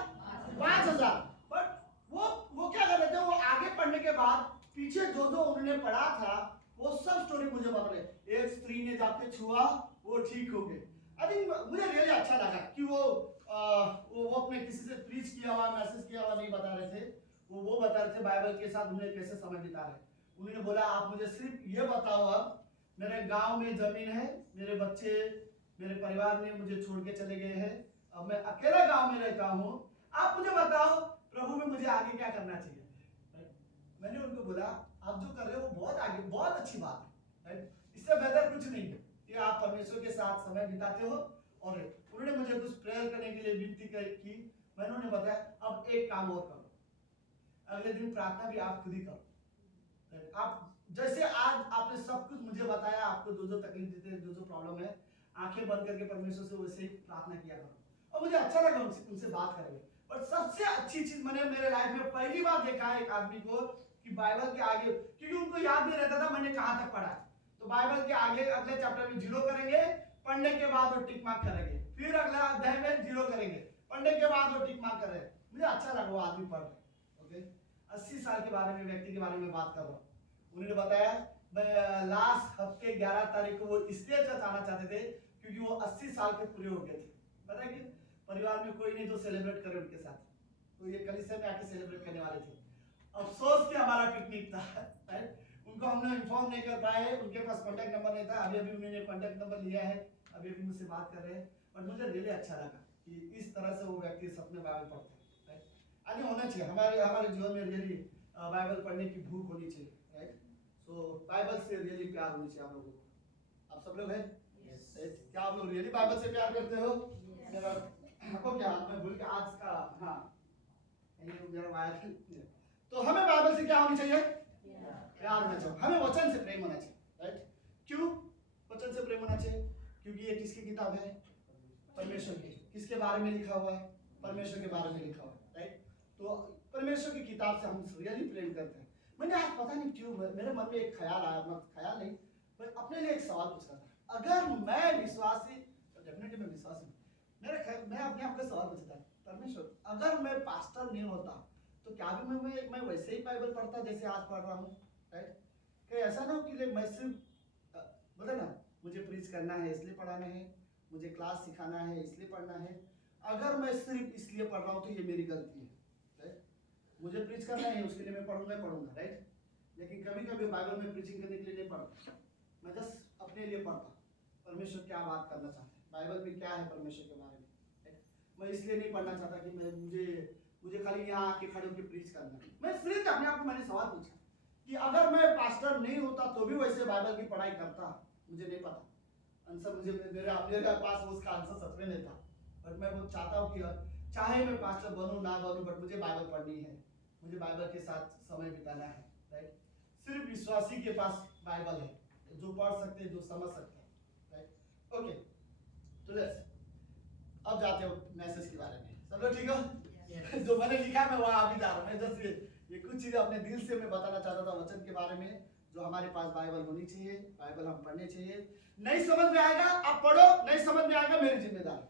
5000। बट वो क्या कर रहे थे, वो आगे पढ़ने के बाद पीछे जो उन्होंने पढ़ा था वो सब स्टोरी मुझे बता रहे। एक स्त्री ने जाके छुआ वो ठीक हो गए। आई थिंक मुझे रियली अच्छा लगा कि वो अपने किसी से प्रीच किया हुआ मैसेज किया हुआ नहीं बता रहे थे, वो बता रहे थे बाइबल के साथ उन्हें कैसे समय बिता रहे। उन्होंने बोला आप मुझे सिर्फ ये बताओ, अब मेरे गांव में जमीन है, मेरे बच्चे मेरे परिवार ने मुझे छोड़ के चले गए हैं, अब मैं अकेला गांव में रहता हूँ, आप मुझे बताओ प्रभु में मुझे आगे क्या करना चाहिए। मैंने उनको बोला आप जो कर रहे हो वो बहुत आगे, बहुत अच्छी बात है, इससे बेहतर कुछ नहीं है कि आप परमेश्वर के साथ समय बिताते हो। और उन्होंने मुझे कुछ प्रेयर करने के लिए विनती की। मैंने उन्हें बताया अब एक काम और करो, अगले दिन प्रार्थना भी आप खुद ही करो। आप जैसे आज आपने सब कुछ मुझे बताया, आपको जो तकलीफ देते जो प्रॉब्लम है, आंखें बंद करके परमेश्वर से वैसे ही प्रार्थना किया करो। और मुझे अच्छा लगा उनसे बात करेंगे। बट सबसे अच्छी चीज मैंने मेरे लाइफ में पहली बार देखा है एक आदमी को कि बाइबल के आगे, क्योंकि उनको याद नहीं रहता था मैंने कहां तक पढ़ा, तो बाइबल के आगे अगले चैप्टर में जीरो करेंगे, पढ़ने के बाद वो टिक मार्क करेंगे, फिर अगला अध्याय में जीरो करेंगे, पढ़ने के बाद वो टिक मार्क करेंगे। मुझे अच्छा लगा वो आदमी पढ़ रहे। ओके, 80 साल के बारे में व्यक्ति के बारे में बात कर रहा हूँ। उन्होंने बताया लास्ट हफ्ते 11 तारीख को वो इसलिए आना चाहते थे क्योंकि वो 80 साल के पूरे हो गए थे। पता है कि परिवार में कोई नहीं जो सेलिब्रेट करे उनके साथ, तो ये कलीसिया में आके सेलिब्रेट करने वाले थे। अफसोस कि हमारा पिकनिक था, राइट। उनको हमने इन्फॉर्म नहीं कर पाए, उनके पास कॉन्टैक्ट नंबर नहीं था। अभी उन्होंने कॉन्टैक्ट नंबर लिया है, अभी मुझसे बात कर रहे हैं। और मुझे रियली अच्छा लगा कि इस तरह से वो व्यक्ति सपने बाइबल पढ़ते हैं, राइट। आगे होना चाहिए हमारे जीवन में रियली बाइबल पढ़ने की भूख होनी चाहिए, राइट। सो बाइबल से रियली प्यार होनी चाहिए आप लोगों को। आप सब लोग हैं? क्या आप लोग रियली बाइबल से प्यार करते हो? आपको क्या मैं भूल के आज का, हाँ मेरा वायर तो हमें बाइबल से होनी चाहिए? प्यार होना चाहिए। हमें वचन से प्रेम होना चाहिए, राइट? क्यों वचन से प्रेम होना चाहिए? क्योंकि ये किसकी किताब है? परमेश्वर की। किसके बारे में लिखा हुआ है? परमेश्वर के बारे में लिखा हुआ है, राइट? तो परमेश्वर की किताब से हम रियली प्रेम करते हैं। मैंने आज पता नहीं क्यों मेरे मन में एक ख्याल आया, ख्याल नहीं पर अपने लिए एक सवाल पूछ रहा था। अगर मैं विश्वासी, डेफिनेटली मैं विश्वासी हूँ, मैं अपने आप को सवाल पूछता परमेश्वर, अगर मैं पास्टर नहीं होता तो क्या भी मैं वैसे ही बाइबल पढ़ता जैसे आज पढ़ रहा हूँ, राइट? कहीं ऐसा ना हो कि मैं सिर्फ बोले ना मुझे प्रीच करना है इसलिए पढ़ाना है, मुझे क्लास सिखाना है इसलिए पढ़ना है। अगर मैं सिर्फ इसलिए पढ़ रहा हूँ तो ये मेरी गलती है, राइट? मुझे प्रीच करना है उसके लिए मैं पढ़ूंगा, राइट? लेकिन कभी कभी बाइबल में प्रीचिंग करने के लिए नहीं पढ़ता, मैं जस्ट अपने लिए पढ़ता। परमेश्वर क्या बात करना चाहता है, बाइबल में क्या है परमेश्वर के बारे में, राइट? मैं इसलिए नहीं पढ़ना चाहता कि मुझे खाली यहाँ आके खड़े होकर प्रीच करना है। मैं सिर्फ अपने आप को मैंने सवाल पूछा कि अगर मैं पास्टर नहीं होता तो भी वैसे बाइबल की पढ़ाई करता, मुझे नहीं पता आंसर, मेरे पास उसका आंसर सच में नहीं था। बट मैं वो चाहता हूँ कि चाहे मैं पास्टर बनूं ना बनूं, बट मुझे बाइबल पढ़नी है, मुझे बाइबल के साथ समय बिताना है, राइट? सिर्फ विश्वासी के पास बाइबल है, जो पढ़ सकते हैं, जो समझ सकते हैं, राइट? ओके, तो लेट्स अब जाते हो मैसेज के बारे में। सब लोग ठीक हो? जो मैंने लिखा मैं वहाँ अभी जा रहा हूँ। मैं जस्ट ये कुछ चीजें अपने दिल से मैं बताना चाहता था वचन के बारे में, जो हमारे पास बाइबल होनी चाहिए, बाइबल हम पढ़ने चाहिए। नहीं समझ में आएगा आप पढ़ो, नहीं समझ में आएगा मेरी जिम्मेदारी,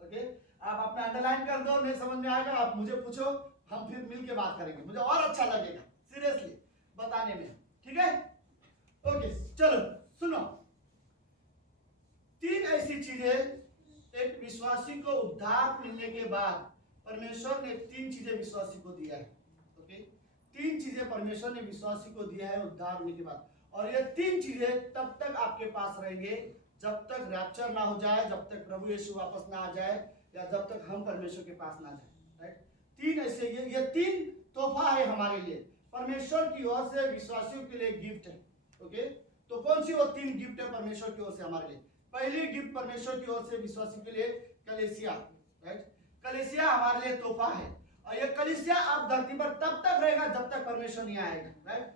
ओके? आप अपना अंडरलाइन कर दो, नहीं समझ में आएगा आप मुझे पूछो, हम फिर मिल के बात करेंगे, मुझे और अच्छा लगेगा सीरियसली बताने में, ठीक है? ओके चलो सुनो, 3 ऐसी चीजें एक विश्वासी को उद्धार मिलने के बाद परमेश्वर ने 3 चीजें विश्वासी को दिया है, ओके? 3 चीजें परमेश्वर ने विश्वासी को दिया है उद्धार होने के बाद, और ये 3 चीजें तब तक आपके पास रहेंगे जब तक रैप्चर ना हो जाए, जब तक प्रभु यीशु वापस ना आ जाए, या जब तक हम परमेश्वर के पास ना जाए, राइट? 3 ऐसे ये 3 तोहफा है हमारे लिए, परमेश्वर की ओर से विश्वासियों के लिए गिफ्ट है, ओके? तो कौन सी वो 3 गिफ्ट है परमेश्वर की ओर से हमारे लिए? पहली गिफ्ट परमेश्वर की ओर से विश्वासी के लिए कलीसिया, राइट? कलीसिया हमारे लिए तोहफा है, और ये कलीसिया अब धरती पर तब तक रहेगा जब तक परमेश्वर नहीं आएगा, राइट?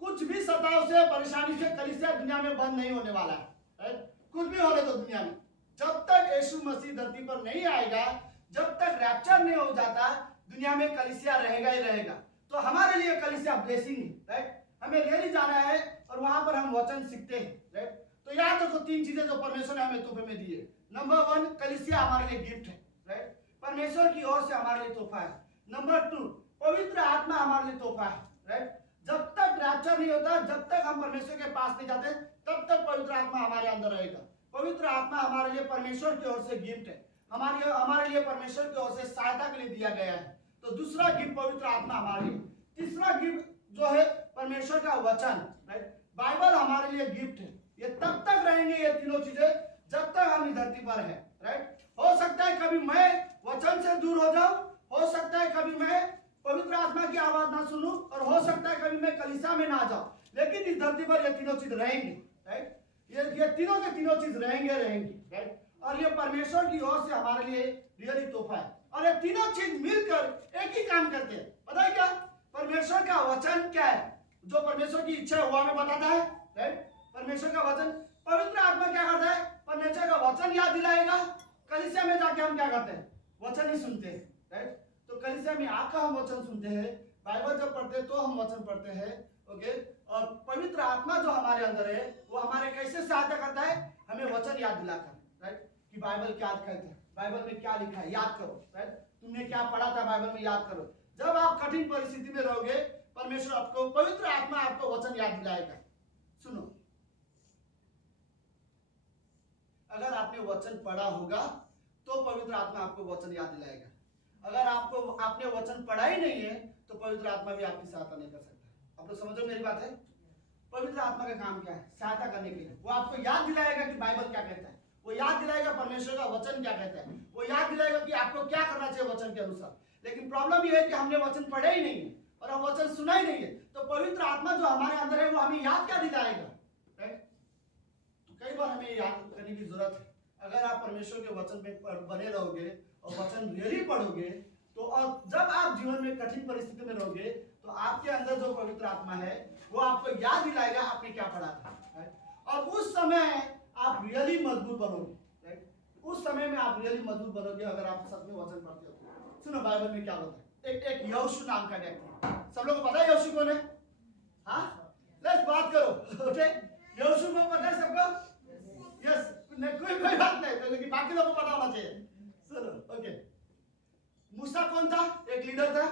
कुछ भी सताव से, परेशानी से कलीसिया दुनिया में बंद नहीं होने वाला है, राइट? कुछ भी होने दो दुनिया में, जब तक यीशु मसीह धरती पर नहीं आएगा, जब तक रैप्चर नहीं हो जाता, दुनिया में कलीसिया रहेगा ही रहेगा। तो हमारे लिए कलीसिया ब्लेसिंग है, राइट? हमें रियली जाना है और वहां पर हम वचन सीखते हैं, राइट? तो याद रखो 3 चीजें जो परमेश्वर ने हमें तोहफे में दी है। नंबर 1 कलीसिया हमारे लिए गिफ्ट है, राइट? परमेश्वर की ओर से हमारे लिए तोहफा है। नंबर 2 पवित्र आत्मा हमारे लिए तोहफा है, राइट? जब तक रैप्चर नहीं होता, जब तक हम परमेश्वर के पास नहीं जाते, तब तक पवित्र आत्मा हमारे अंदर रहेगा। पवित्र आत्मा हमारे लिए परमेश्वर की ओर से गिफ्ट है, हमारे लिए परमेश्वर की ओर से सहायता के लिए दिया गया है। तो दूसरा गिफ्ट पवित्र आत्मा हमारे लिए। तीसरा गिफ्ट जो है परमेश्वर का वचन, राइट? बाइबल हमारे लिए गिफ्ट है। ये तब तक रहेंगे ये तीनों चीजें जब तक हम इस धरती पर हैं, राइट? हो सकता है कभी मैं वचन से दूर हो जाऊं, हो सकता है कभी मैं पवित्र आत्मा की आवाज ना सुनूं, और हो सकता है कभी मैं कलीसिया में ना जाऊं, लेकिन इस धरती पर ये तीनों चीज रहेंगी, राइट? ये तीनों के तीनों चीज रहेंगी, राइट? और ये परमेश्वर की ओर से हमारे लिए रियली तोहफा है, और ये तीनों चीज मिलकर एक ही काम करते हैं। पता है क्या? परमेश्वर का वचन क्या है? जो परमेश्वर की इच्छा है वो हमें बताता है, राइट? परमेश्वर का वचन। पवित्र आत्मा क्या करता है? परमेश्वर का वचन याद दिलाएगा। कलीसिया में जाके हम क्या करते हैं? वचन ही सुनते हैं, राइट? तो कलीसिया में आकर हम वचन सुनते हैं, बाइबल जब पढ़ते हैं तो हम वचन पढ़ते हैं, ओके? और पवित्र आत्मा जो हमारे अंदर है वो हमारे कैसे सहायता करता है? हमें वचन याद दिलाकर, राइट? कि बाइबल क्या कहता है, बाइबल में क्या लिखा है, याद करो, राइट? तुमने क्या पढ़ा था बाइबल में, याद करो। जब आप कठिन परिस्थिति में रहोगे, परमेश्वर आपको, पवित्र आत्मा आपको वचन याद दिलाएगा। सुनो, अगर आपने वचन पढ़ा होगा तो पवित्र आत्मा आपको वचन याद दिलाएगा। अगर आपने वचन पढ़ा ही नहीं है तो पवित्र आत्मा भी आपकी सहायता नहीं कर सकता। आप लोग समझ रहे मेरी बात है? पवित्र आत्मा का काम क्या है? सहायता करने के लिए। वो आपको याद दिलाएगा कि बाइबल क्या कहता है, वो याद दिलाएगा परमेश्वर का वचन क्या कहता है, वो याद दिलाएगा कि आपको क्या करना चाहिए वचन के अनुसार। लेकिन प्रॉब्लम ये है कि हमने वचन पढ़े ही नहीं है और हम वचन सुना ही नहीं है, तो पवित्र आत्मा जो हमारे अंदर है वो हमें याद क्या दिलाएगा, राइट? तो कई बार हमें याद करने की जरूरत है। अगर आप परमेश्वर के वचन में बने रहोगे और वचन रियली पढ़ोगे, तो और जब आप जीवन में कठिन परिस्थिति में रहोगे तो आपके अंदर जो पवित्र आत्मा है वो आपको याद दिलाएगा आपने क्या पढ़ा था, राइट? और उस समय आप रियली मजबूत बनोगे, राइट? उस समय में आप रियली मजबूत बनोगे अगर आप सच में वचन पढ़ते हो। सुनो बाइबल में क्या होता है। एक यहोशू नाम का व्यक्ति, सब लोगों को पता है यहोशू कौन है? हाँ, लेट्स बात करो। ओके, यहोशू को पता है सबको? यस, कोई बात नहीं, लेकिन बाकी लोगों को पता होना चाहिए। सुनो, ओके, मूसा कौन था? एक लीडर था।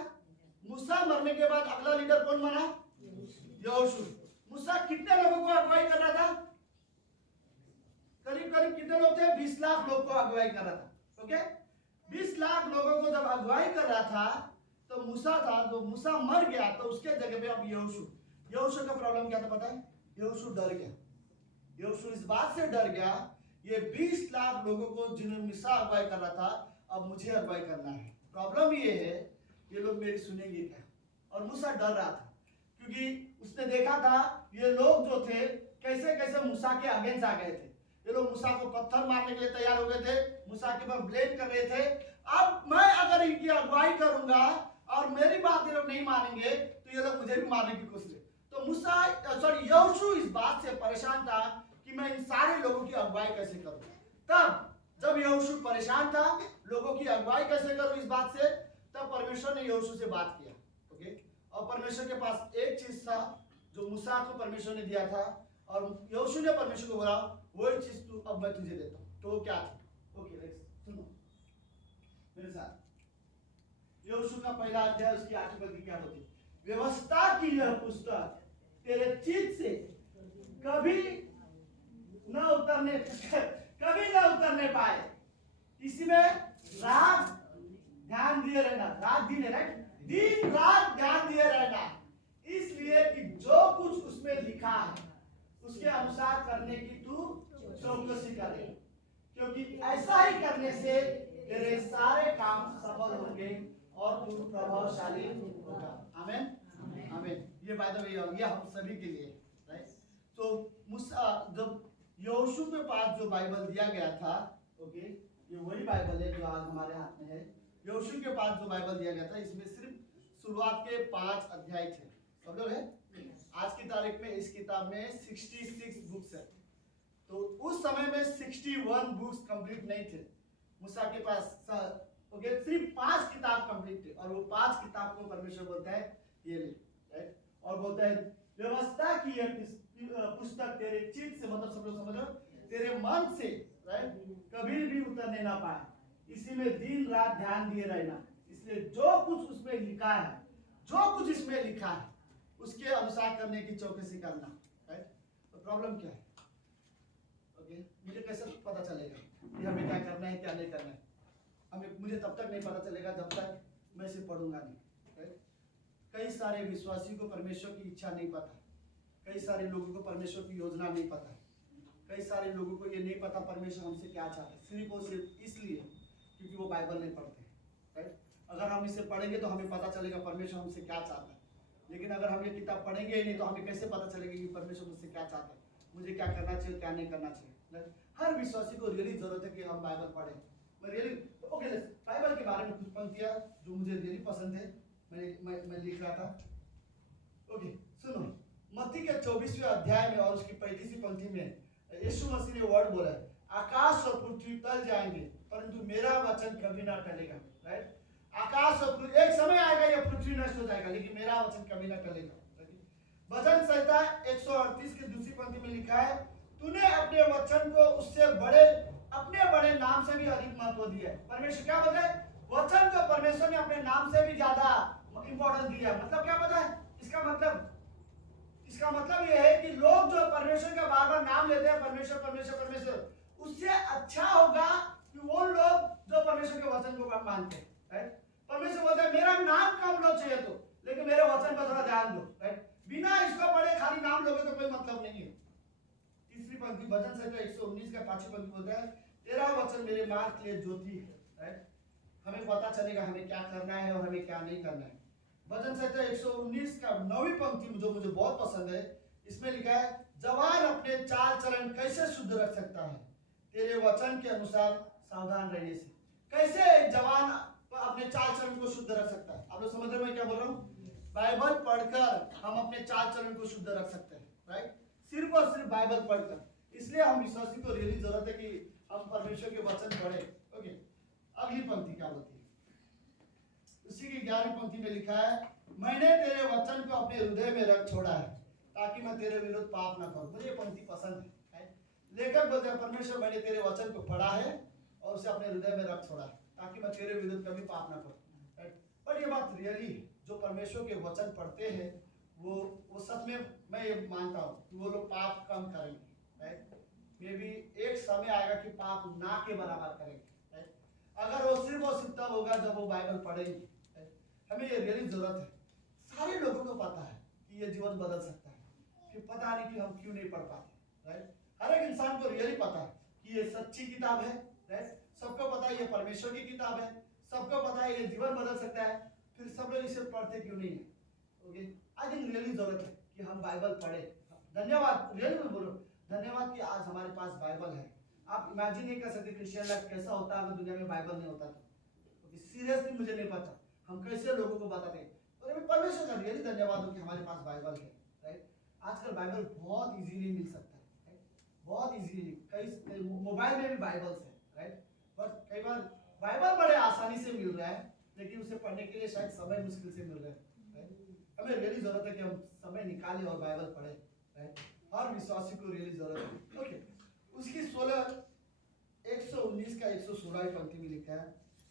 मूसा मरने के बाद अगला लीडर कौन बना? यहोशू। मूसा कितने लोगों को अगुवाई कर रहा था? करीब करीब कितने लोग थे? 20 लाख लोग को अगुवाई कर रहा था। ओके, 20 लाख लोगों को जब अगुवाई कर रहा था तो मूसा था, जो मूसा मर गया तो उसके जगह पे अब यहोशू का प्रॉब्लम क्या था पता है? यहोशू डर गया। यहोशू इस बात से डर गया, ये 20 लाख लोगों को जिन्होंने मूसा अगुवाई कर रहा था अब मुझे अगुवाई करना है। प्रॉब्लम ये है ये लोग मेरी सुनेंगे क्या? और मूसा डर रहा था क्योंकि उसने देखा था ये लोग जो थे कैसे कैसे मूसा के अगेंस्ट आ गए थे। ये लोग मूसा को पत्थर मारने के लिए तैयार हो गए थे, मूसा के ऊपर ब्लेम कर रहे थे। अब मैं अगर इनकी अगुवाई करूंगा और मेरी बात ये लोग नहीं मानेंगे तो ये लोग मुझे भी मारने की कोशिश। तो यहोशू इस बात से परेशान था कि मैं इन सारे लोगों की अगुवाई कैसे करूं। तब जब यहोशू परेशान था लोगों की अगुवाई कैसे करूं इस बात से, तब परमेश्वर ने यहोशू से बात किया। ओके, और परमेश्वर के पास एक चीज था जो मूसा को परमेश्वर ने दिया था और यहोशू ने परमेश्वर को बोला वही चीज तू अब मैं तुझे देता हूं। तो वो क्या थी? ओके, सुनो मेरे साथ। यहोशू का पहला अध्याय उसकी 8वीं पद क्या होती? व्यवस्था की यह पुस्तक तेरे चित्त से कभी न उतरने पाए, इसमें रात ध्यान दिए रहना। रात दिन है, राइट? दिन रात ध्यान दिए रहना, इसलिए कि जो कुछ उसमें लिखा है उसके अनुसार करने की तू चौकसी करे, क्योंकि ऐसा ही करने से तेरे सारे काम सफल होंगे और तू प्रभावशाली होगा। आमीन, आमीन। ये बात है हम सभी के लिए, राइट? तो मूसा जब यहोशू के पास जो बाइबल दिया गया था, ओके, ये वही बाइबल है जो आज हमारे हाथ में है। यहोशू के पास जो बाइबल दिया गया था इसमें सिर्फ शुरुआत के 5 अध्याय थे। सब लोग है? आज की तारीख में इस किताब में 66 बुक्स है। तो उस समय में 61 बुक्स कंप्लीट नहीं थे मूसा के पास। ओके, सिर्फ 5 किताब कंप्लीट थे और वो 5 किताब को परमेश्वर बोलता है ये ले, राइट? और बोलता है व्यवस्था की यह पुस्तक तेरे चित्त से, मतलब सब लोग समझ लो, तेरे मन से, राइट, कभी भी उतरने ना पाए, इसी में दिन रात ध्यान दिए रहना, इसलिए जो कुछ उसमें लिखा है, जो कुछ इसमें लिखा है उसके अनुसार करने की चौकसी करना, राइट? तो प्रॉब्लम क्या है? ओके, मुझे कैसे पता चलेगा कि हमें क्या करना है क्या नहीं करना है? मुझे तब तक नहीं पता चलेगा जब तक मैं इसे पढ़ूंगा नहीं, राइट? कई सारे विश्वासी को परमेश्वर की इच्छा नहीं पता, कई सारे लोगों को परमेश्वर की योजना नहीं पता, कई सारे लोगों को ये नहीं पता परमेश्वर हमसे क्या चाहता है, सिर्फ और सिर्फ इसलिए क्योंकि वो बाइबल नहीं पढ़ते, राइट? अगर हम इसे पढ़ेंगे तो हमें पता चलेगा परमेश्वर हमसे क्या चाहता है, लेकिन अगर हम ये किताब पढ़ेंगे ही नहीं तो हमें कैसे पता चलेगा कि परमेश्वर मुझसे क्या चाहता है, मुझे क्या करना चाहिए क्या नहीं करना चाहिए। हर विश्वासी को रियली जरूरत है कि हम बाइबल पढ़ें। मैं रियली ओके, बाइबल के बारे में कुछ पंक्तियां जो मुझे रियली पसंद है मैं लिख रहा था। ओके, सुनो, मत्ती के 24वें अध्याय में और उसकी 35वीं पंक्ति में यीशु मसीह ने वर्ड बोला है, आकाश और पृथ्वी टल जाएंगे परंतु मेरा वचन कभी ना टलेगा, राइट? आकाश और पृथ्वी, एक समय आएगा ये पृथ्वी नष्ट हो जाएगा लेकिन मेरा वचन कभी ना टलेगा। भजन संहिता 138 की दूसरी पंक्ति में लिखा है, तूने अपने वचन को उससे अपने बड़े नाम से भी अधिक महत्व दिया है। परमेश्वर क्या बोलता है? वचन को परमेश्वर ने अपने नाम से भी ज्यादा इंपॉर्टेंस दिया। मतलब क्या पता है इसका मतलब ये है कि लोग जो परमेश्वर का बार बार नाम लेते हैं परमेश्वर परमेश्वर परमेश्वर, उससे अच्छा होगा कि वो लोग जो परमेश्वर के वचन को मानते हैं, राइट? परमेश्वर बोलता है मेरा नाम कम लो चाहिए तो, लेकिन मेरे वचन पर थोड़ा ध्यान दो, राइट? बिना इसको पढ़े खाली नाम लोगे तो कोई मतलब नहीं है। तीसरी पंक्ति भजन संहिता 119 का 5वीं पंक्ति बोलता है, तेरा वचन मेरे मार्ग के लिए ज्योति है, राइट? हमें पता चलेगा हमें क्या करना है और हमें क्या नहीं करना है। भजन संहिता 119 का 9वीं पंक्ति जो मुझे बहुत पसंद है, इसमें लिखा है, जवान अपने चाल चलन कैसे शुद्ध रख सकता है, तेरे वचन के अनुसार सावधान रहने से। कैसे जवान अपने चाल चलन को शुद्ध रख सकता है? आप लोग समझ रहे हो मैं क्या बोल रहा हूँ? बाइबल पढ़कर हम अपने चाल चलन को शुद्ध रख सकते हैं, राइट? सिर्फ और सिर्फ बाइबल पढ़कर। इसलिए हम विश्वासी को रियली जरूरत है कि हम परमेश्वर के वचन पढ़े। ओके, अगली पंक्ति क्या बोलती है? उसी की 11वीं पंक्ति में लिखा है, मैंने तेरे वचन को अपने हृदय में रख छोड़ा है ताकि मैं तेरे विरुद्ध पाप ना करूं। मुझे ये पंक्ति पसंद है। लेखक बोलते हैं, परमेश्वर मैंने तेरे वचन को पढ़ा है और उसे अपने हृदय में रख छोड़ा है ताकि मैं तेरे विरुद्ध कभी पाप ना करूं। पर ये बात रियली है, जो परमेश्वर के वचन पढ़ते हैं वो सच में मैं ये मानता हूँ कि वो लोग पाप कम करेंगे, राइट? मे बी एक समय आएगा कि पाप ना के बराबर करेंगे, राइट? अगर वो सिर्फ तब होगा जब वो बाइबल पढ़ेंगे, राइट? हमें ये रियली जरूरत है। सारे लोगों को पता है कि ये जीवन बदल सकता है, फिर पता नहीं कि हम क्यों नहीं पढ़ पाते, राइट? हर एक इंसान को रियली पता है कि ये सच्ची किताब है, राइट? सबको पता है ये परमेश्वर की किताब है, सबको पता है ये जीवन बदल सकता है, फिर सब लोग इसे पढ़ते क्यों नहीं है? ओके, आई थिंक रियली जरूरत है कि हम बाइबल पढ़े। धन्यवाद, रियली मैं बोलूं धन्यवाद कि आज हमारे पास बाइबल है। आप इमेजिन नहीं कर सकते क्रिश्चियन लाइफ कैसा होता अगर दुनिया में बाइबल नहीं होता तो। सीरियसली मुझे नहीं पता हम कैसे लोगों को बताते हैं। और अभी परमेश्वर का रियली धन्यवाद हो कि हमारे पास बाइबल है, राइट? आजकल बाइबल बहुत इजीली मिल सकता है, राइट? बहुत इजीली, कई मोबाइल में भी बाइबल्स है, राइट? बट कई बार बाइबल बड़े आसानी से मिल रहा है, लेकिन उसे पढ़ने के लिए शायद समय मुश्किल से मिल रहा है, राइट? हमें रियली जरूरत है कि हम समय निकालें और बाइबल पढ़े, राइट? हर विश्वासी को रियली जरूरत है। ओके, उसकी 119 का 116 पंक्ति में लिखा है,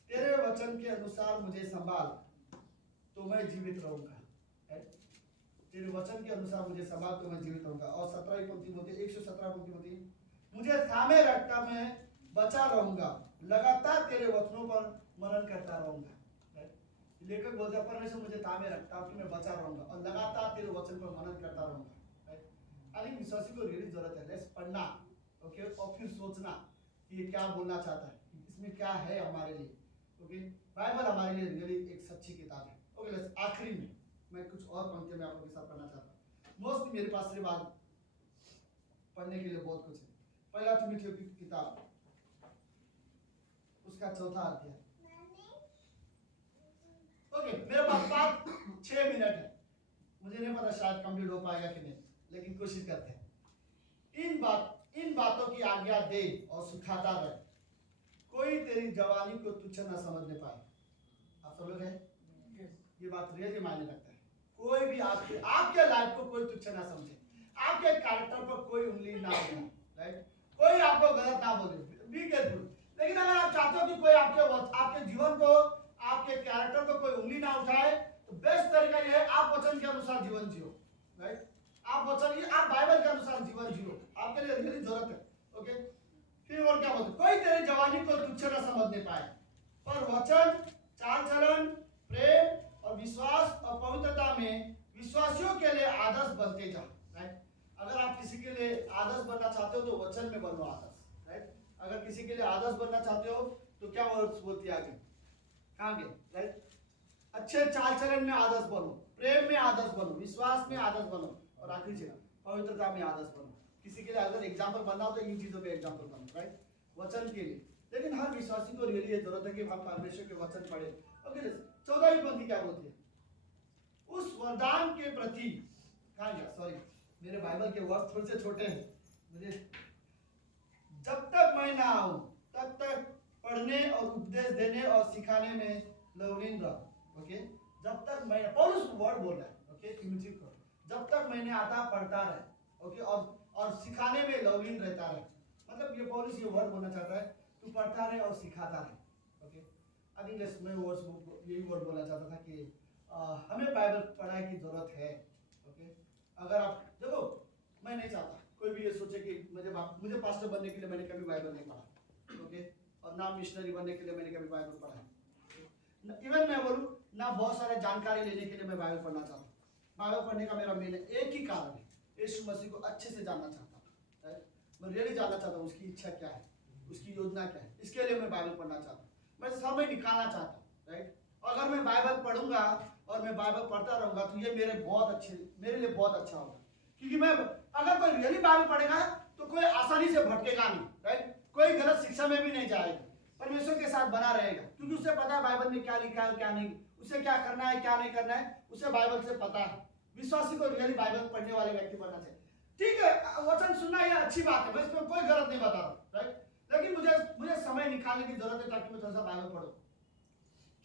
तेरे वचन के अनुसार मुझे संभाल तो मैं जीवित रहूंगा, राइट? तेरे वचन के अनुसार मुझे संभाल तो मैं जीवित रहूंगा। और 17वीं पंक्ति बोलती है, 117 पंक्ति बोलती है, मुझे थामे रखता मैं बचा रहूंगा, लगातार तेरे वचनों पर मनन करता रहूंगा, राइट? लेखक बोलते हैं, परमेश्वर मुझे थामे रखता कि मैं बचा रहूंगा और लगातार तेरे वचन पर मनन करता रहूंगा, राइट? आई थिंक विश्वासी को रियली जरूरत है लेट्स पढ़ना, ओके, और फिर सोचना कि ये क्या बोलना चाहता है, इसमें क्या है हमारे लिए। ओके, बाइबल हमारे लिए रियली एक सच्ची किताब है। ओके, लेट्स आखिरी में मैं कुछ और पंक्तियां मैं आप लोगों के साथ पढ़ना चाहता हूँ। मोस्टली मेरे पास सिर्फ आज पढ़ने के लिए बहुत कुछ है। पहला तीमुथियुस की किताब उसका 4था अध्याय। ओके, मेरे पास बात 6 मिनट है, मुझे नहीं पता शायद कंप्लीट हो पाएगा कि नहीं, लेकिन कोशिश करते हैं। इन बातों की आज्ञा दे और सिखाता रहे, कोई तेरी जवानी को तुच्छ न समझने पाए। आप सब लोग हैं? ये बात रियली मायने रखता है। कोई भी आपके लाइफ को कोई तुच्छ ना समझे, आपके कैरेक्टर पर कोई उंगली ना उठाए, राइट? कोई आपको गलत ना बोले, बी केयरफुल। लेकिन अगर आप चाहते हो कि कोई आपके जीवन को, आपके कैरेक्टर को कोई उंगली ना उठाए, तो बेस्ट तरीका यह है आप वचन के अनुसार जीवन जियो, राइट? आप बाइबल के अनुसार जीवन जियो, आपके लिए रियली जरूरत है। ओके, फिर और क्या बोलते, कोई तेरी जवानी को तुच्छ न समझने पाए, पर वचन, चाल चलन, प्रेम और विश्वास और पवित्रता में विश्वासियों के लिए आदर्श बनते जा, राइट? अगर आप किसी के लिए आदर्श बनना चाहते हो तो वचन में बनो आदर्श, राइट? अगर किसी के लिए आदर्श बनना चाहते हो तो क्या बोलती है आगे, कहाँ गए, राइट? अच्छे चाल चलन में आदर्श बनो, प्रेम में आदर्श बनो, विश्वास में आदर्श बनो, और आखिरी चीज पवित्रता में आदर्श बनो। किसी के लिए अगर एग्जाम्पल बनना हो तो इन चीजों पे एग्जाम्पल बनो, राइट? वचन के लिए। लेकिन हर विश्वासी को रियली जरूरत है कि हम परमेश्वर के वचन पढ़े। ओके, 14वीं पंक्ति क्या बोलती है, उस वरदान के प्रति, कहाँ गया, सॉरी मेरे बाइबल के वर्ड थोड़े से छोटे हैं, मुझे जब तक मैं ना आऊं तब तक पढ़ने और उपदेश देने और सिखाने में लवलीन रहो। ओके, जब तक मैं, पौलुस वर्ड बोल रहा है, ओके, तीमुथियुस को, जब तक मैं नहीं आता पढ़ता रहे, ओके, और सिखाने में लवलीन रहता रहे। मतलब ये पौलुस ये वर्ड बोलना चाहता है, तू पढ़ता रहे और सिखाता रहे। ओके, आई थिंक जस्ट मैं यही वर्ड बोलना चाहता था कि हमें बाइबल पढ़ाई की जरूरत है। ओके, अगर आप देखो, मैं नहीं चाहता कोई भी ये सोचे कि मुझे पास्टर बनने के लिए मैंने कभी बाइबल नहीं पढ़ा, ओके, और ना मिशनरी बनने के लिए मैंने कभी बाइबल पढ़ा। इवन मैं बोलूँ ना बहुत सारे जानकारी लेने के लिए मैं बाइबल पढ़ना चाहता हूँ। बाइबल पढ़ने का मेरा मेन एक ही कारण है, यीशु मसीह को अच्छे से जानना चाहता हूँ, राइट? मैं रियली जानना चाहता हूँ उसकी इच्छा क्या है, उसकी योजना क्या है, इसके लिए मैं बाइबल पढ़ना चाहता हूँ, मैं समय निकालना चाहता हूँ, राइट? अगर मैं बाइबल पढ़ूंगा और मैं बाइबल पढ़ता रहूंगा तो ये मेरे लिए बहुत अच्छा होगा। क्योंकि मैं अगर कोई रियली बाइबल पढ़ेगा तो कोई आसानी से भटकेगा नहीं, राइट? कोई गलत शिक्षा में भी नहीं जाएगा, परमेश्वर के साथ बना रहेगा, क्योंकि उसे पता है बाइबल में क्या लिखा है और क्या नहीं, उसे क्या करना है क्या नहीं करना है उसे बाइबल से पता है। विश्वासी को रियली बाइबल पढ़ने वाले व्यक्ति बनना चाहिए। ठीक है, वचन सुनना यह अच्छी बात है, मैं इसमें कोई गलत नहीं बता रहा, राइट। लेकिन मुझे समय निकालने की जरूरत है ताकि मैं थोड़ा सा बाइबल पढूं।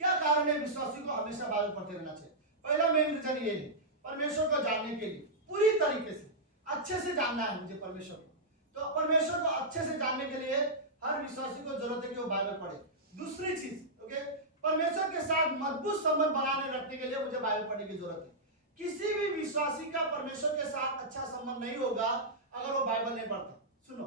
क्या कारण है विश्वासी को हमेशा बाइबल पढ़ते रहना चाहिए? पहला मेन रीजन ये है, परमेश्वर को जानने के लिए पूरी तरीके से अच्छे से जानना है मुझे परमेश्वर को। तो परमेश्वर को अच्छे से जानने के लिए हर विश्वासी को जरूरत है कि वो बाइबल पढ़े। दूसरी चीज, ओके, परमेश्वर के साथ मजबूत संबंध बनाने रखने के लिए मुझे बाइबल पढ़ने की जरूरत है। किसी भी विश्वासी का परमेश्वर के साथ अच्छा संबंध नहीं होगा अगर वो बाइबल नहीं पढ़ता। सुनो,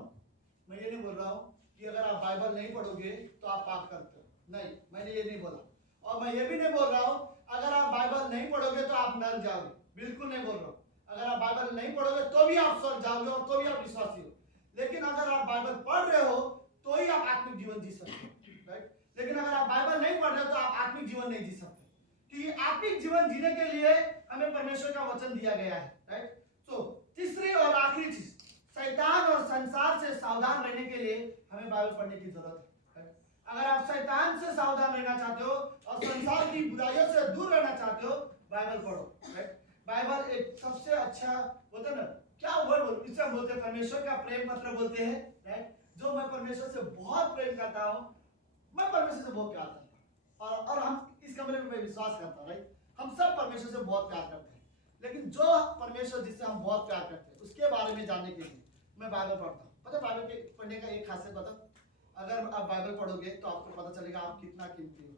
मैं ये नहीं बोल रहा हूँ कि अगर आप बाइबल नहीं पढ़ोगे तो आप पाप करते हो, नहीं, मैंने ये नहीं बोला। और मैं ये भी नहीं बोल रहा हूँ अगर आप बाइबल नहीं पढ़ोगे तो आप नरक जाओगे, बिल्कुल नहीं बोल रहा हूँ। अगर आप बाइबल नहीं पढ़ोगे तो भी आप स्वर्ग जाओगे और तो भी आप विश्वासी हो। लेकिन अगर आप बाइबल पढ़ रहे हो तो ही आप आत्मिक जीवन जी सकते हो, राइट। लेकिन अगर आप बाइबल नहीं पढ़ रहे हो तो आप आत्मिक जीवन नहीं जी सकते, क्योंकि आत्मिक जीवन जीने के लिए हमें परमेश्वर का वचन दिया गया है, राइट। तो तीसरी और आखिरी चीज, शैतान और संसार से सावधान रहने के लिए हमें बाइबल पढ़ने की जरूरत है। अगर आप शैतान से सावधान रहना चाहते हो और संसार की बुराइयों से दूर रहना चाहते हो, बाइबल पढ़ो, राइट। बाइबल एक सबसे अच्छा होता है ना, क्या वर्ड बोल, इसे हम बोलते हैं परमेश्वर का प्रेम पत्र बोलते हैं, राइट। जो मैं परमेश्वर से बहुत प्रेम करता हूँ, मैं परमेश्वर से बहुत प्यार करता हूँ और हम इस कमरे में मैं विश्वास करता हूँ, राइट। हम सब परमेश्वर से बहुत प्यार करते हैं, लेकिन जो परमेश्वर जिससे हम बहुत प्यार करते हैं उसके बारे में जानने के लिए मैं बाइबल पढ़ता हूँ। पता है बाइबल के पढ़ने का एक खासियत बता, अगर आप बाइबल पढ़ोगे तो आपको पता चलेगा आप कितना कीमती हो,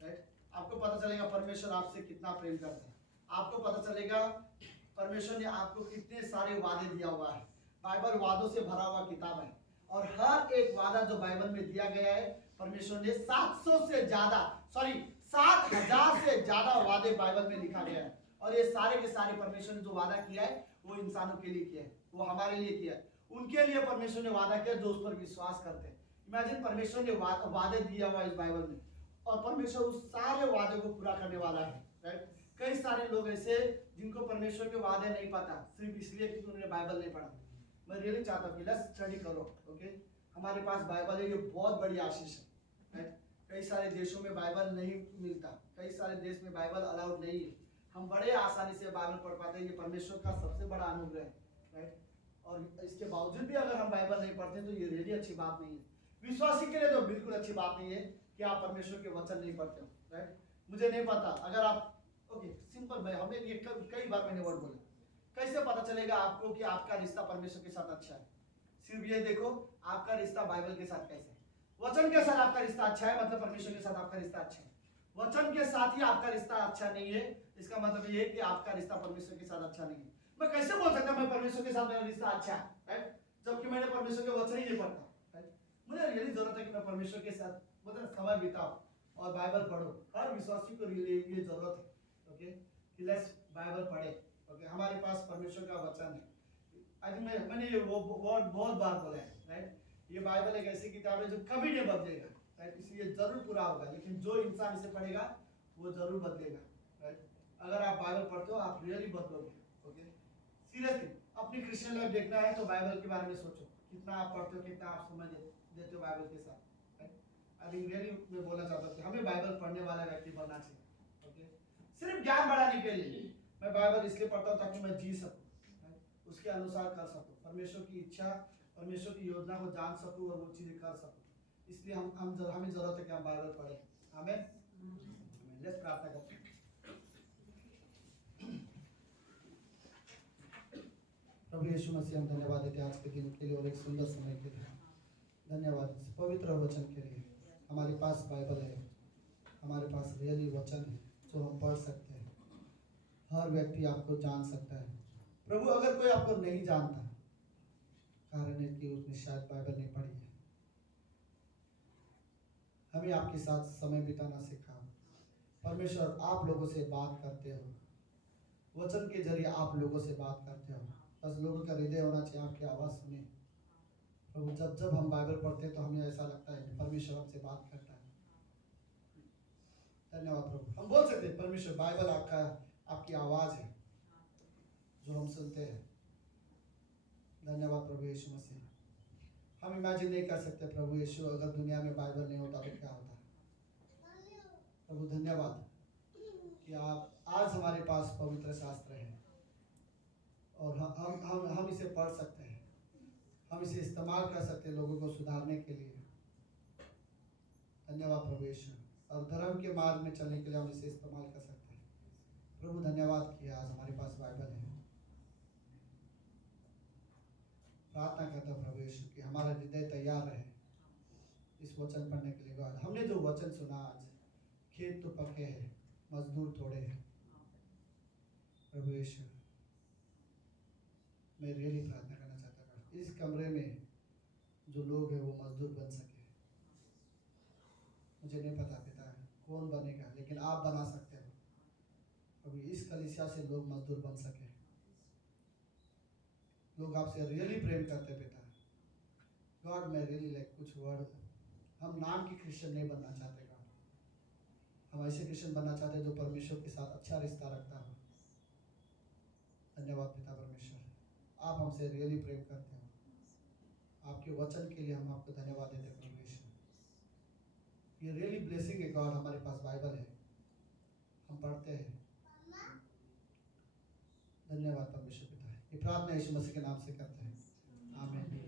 राइट। आपको पता चलेगा परमेश्वर आपसे कितना प्रेम करता है। आपको पता चलेगा परमेश्वर ने आपको कितने सारे वादे दिया हुआ है। बाइबल वादों से भरा हुआ किताब है और हर एक वादा जो बाइबल में दिया गया है, परमेश्वर ने 700 से ज्यादा 7,000 से ज्यादा वादे बाइबल में लिखा गया है। और ये सारे के सारे परमेश्वर ने जो वादा किया है वो इंसानों के लिए किया है, वो हमारे लिए किया है। उनके लिए परमेश्वर ने वादा किया जो उस पर विश्वास करते हैं। इमेजिन, परमेश्वर ने वादे दिया हुआ इस बाइबल में और परमेश्वर उस सारे वादे को पूरा करने वाला है, राइट। कई सारे लोग ऐसे जिनको परमेश्वर के वादे नहीं पता, सिर्फ इसलिए कि उन्होंने बाइबल नहीं पढ़ा। मैं रियली चाहता हूँ कि लेट्स स्टडी करो, ओके। हमारे पास बाइबल है, ये बहुत बड़ी आशीष है, राइट। कई सारे देशों में बाइबल नहीं मिलता, कई सारे देश में बाइबल अलाउड नहीं है। हम बड़े आसानी से बाइबल पढ़ पाते हैं, ये परमेश्वर का सबसे बड़ा अनुग्रह है, राइट। और इसके बावजूद भी अगर हम बाइबल नहीं पढ़ते तो ये रियली अच्छी बात नहीं है। विश्वासी के लिए तो बिल्कुल अच्छी बात नहीं है कि आप परमेश्वर के वचन नहीं पढ़ते हो, राइट। मुझे नहीं पता अगर आप, ओके, सिंपल, मैं हमें ये कई बार मैंने वर्ड बोला, कैसे पता चलेगा आपको कि आपका रिश्ता परमेश्वर के साथ अच्छा है? सिर्फ ये देखो आपका रिश्ता बाइबल के साथ कैसा है। वचन के साथ आपका रिश्ता अच्छा है मतलब परमेश्वर के साथ आपका रिश्ता अच्छा है। वचन के साथ ही आपका रिश्ता अच्छा नहीं है, इसका मतलब ये है कि आपका रिश्ता परमेश्वर के साथ अच्छा नहीं है। मैं कैसे बोल सकता मैं परमेश्वर के साथ मेरा रिश्ता अच्छा है, राइट, जबकि मैंने परमेश्वर के वचन ही नहीं पढ़ता, राइट। मुझे रियली जरूरत है कि मैं परमेश्वर के साथ मतलब समय बिताऊं और बाइबल पढ़ो। हर विश्वासी को रियली ये जरूरत है, ओके, कि लेट्स बाइबल पढ़े, ओके। हमारे पास परमेश्वर का वचन है। आई थिंक मैंने ये वो वर्ड बहुत बार बोला है, राइट। ये बाइबल एक ऐसी किताब है जो कभी नहीं बदलेगा, राइट, इसलिए जरूर पूरा होगा, लेकिन जो इंसान इसे पढ़ेगा वो जरूर बदलेगा, राइट। अगर आप बाइबल पढ़ते हो आप रियली बदलोगे, ओके। सीरियसली अपनी क्रिश्चियन लाइफ देखना है तो बाइबल के बारे में सोचो, कितना आप पढ़ते हो, कितना आप समय देते हो बाइबल के साथ, राइट। आई थिंक रियली मैं बोलना चाहता हूँ कि हमें बाइबल पढ़ने वाला व्यक्ति बनना चाहिए, ओके। सिर्फ ज्ञान बढ़ाने के लिए मैं बाइबल इसलिए पढ़ता हूँ ताकि मैं जी सकूँ, उसके अनुसार कर सकूँ, परमेश्वर की इच्छा, परमेश्वर की योजना को जान सकूँ और वो चीजें कर सकूँ। इसलिए हमें जरूरत है कि हम बाइबल पढ़ें। आमीन। लेट्स प्रार्थना करते हैं। प्रभु यीशु मसीह, हम धन्यवाद देते हैं आज के दिन के लिए और एक सुंदर समय के लिए। धन्यवाद इस पवित्र वचन के लिए। हमारे पास बाइबल है, हमारे पास रियली वचन है जो हम पढ़ सकते हैं। हर व्यक्ति आपको जान सकता है प्रभु। अगर कोई आपको नहीं जानता, कारण है कि उसने शायद बाइबल नहीं पढ़ी है। हमें आपके साथ समय बिताना सिखाओ परमेश्वर। आप लोगों से बात करते हो, वचन के जरिए आप लोगों से बात करते हो। बस लोगों का हृदय होना चाहिए आपकी आवाज़ सुने प्रभु। जब जब हम बाइबल पढ़ते हैं तो हमें ऐसा लगता है कि परमेश्वर हमसे बात करता है। धन्यवाद प्रभु। हम बोल सकते हैं परमेश्वर बाइबल आपकी आवाज़ है जो हम सुनते हैं। धन्यवाद प्रभु यीशु मसीह। हम इमेजिन नहीं कर सकते प्रभु यीशु, अगर दुनिया में बाइबल नहीं होता तो क्या होता। प्रभु धन्यवाद कि आप आज हमारे पास पवित्र शास्त्र है और हम इसे पढ़ सकते हैं, हम इसे इस्तेमाल कर सकते हैं लोगों को सुधारने के लिए। धन्यवाद प्रभु यीशु। और धर्म के मार्ग में चलने के लिए हम इसे इस्तेमाल कर सकते हैं। प्रभु धन्यवाद कि आज हमारे पास बाइबल है। प्रार्थना करता हूं प्रभु यीशु कि हमारा हृदय तैयार रहे इस वचन पढ़ने के लिए। गॉड, हमने जो वचन सुना आज, खेत तो पके हैं, मजदूर थोड़े हैं। प्रभु यीशु, मैं रियली प्रार्थना करना चाहता हूँ इस कमरे में जो लोग हैं वो मजदूर बन सके। मुझे नहीं पता पिता कौन बनेगा, लेकिन आप बना सकते हो। प्रभु, इस कलीसिया से लोग मजदूर बन सके, लोग आपसे रियली प्रेम करते पिता। गॉड, मैं रियली लाइक कुछ वर्ड, हम नाम की क्रिश्चियन नहीं बनना चाहते गॉड, हम ऐसे क्रिश्चियन बनना चाहते हैं जो परमेश्वर के साथ अच्छा रिश्ता रखता हो। धन्यवाद पिता परमेश्वर, आप हमसे रियली प्रेम करते हो। आपके वचन के लिए हम आपको धन्यवाद देते हैं परमेश्वर। ये रियली ब्लेसिंग है गॉड, हमारे पास बाइबल है, हम पढ़ते हैं। धन्यवाद परमेश्वर पिता। ये प्रार्थना यीशु मसीह के नाम से करते हैं, आमीन।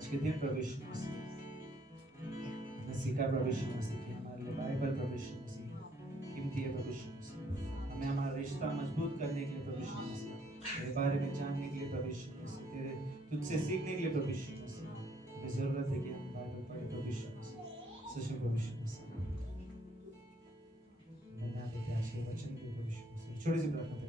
आज के दिन प्रभु यीशु मसीह हमने सीखा प्रभु यीशु मसीह कि हमारे लिए बाइबल प्रभु यीशु मसीह कीमती है प्रभु यीशु मसीह। हमें हमारा रिश्ता मजबूत करने के लिए प्रभु यीशु मसीह, तेरे बारे में जानने के लिए प्रभु यीशु मसीह, तेरे तुझसे सीखने के लिए प्रभु यीशु मसीह, हमें जरूरत है कि हम बाइबल पढ़े प्रभु यीशु मसीह। सच्चे प्रभु यीशु मसीह, धन्यवाद देते हैं आज के वचन के लिए प्रभु यीशु मसीह। छोटी सी प्रार्थना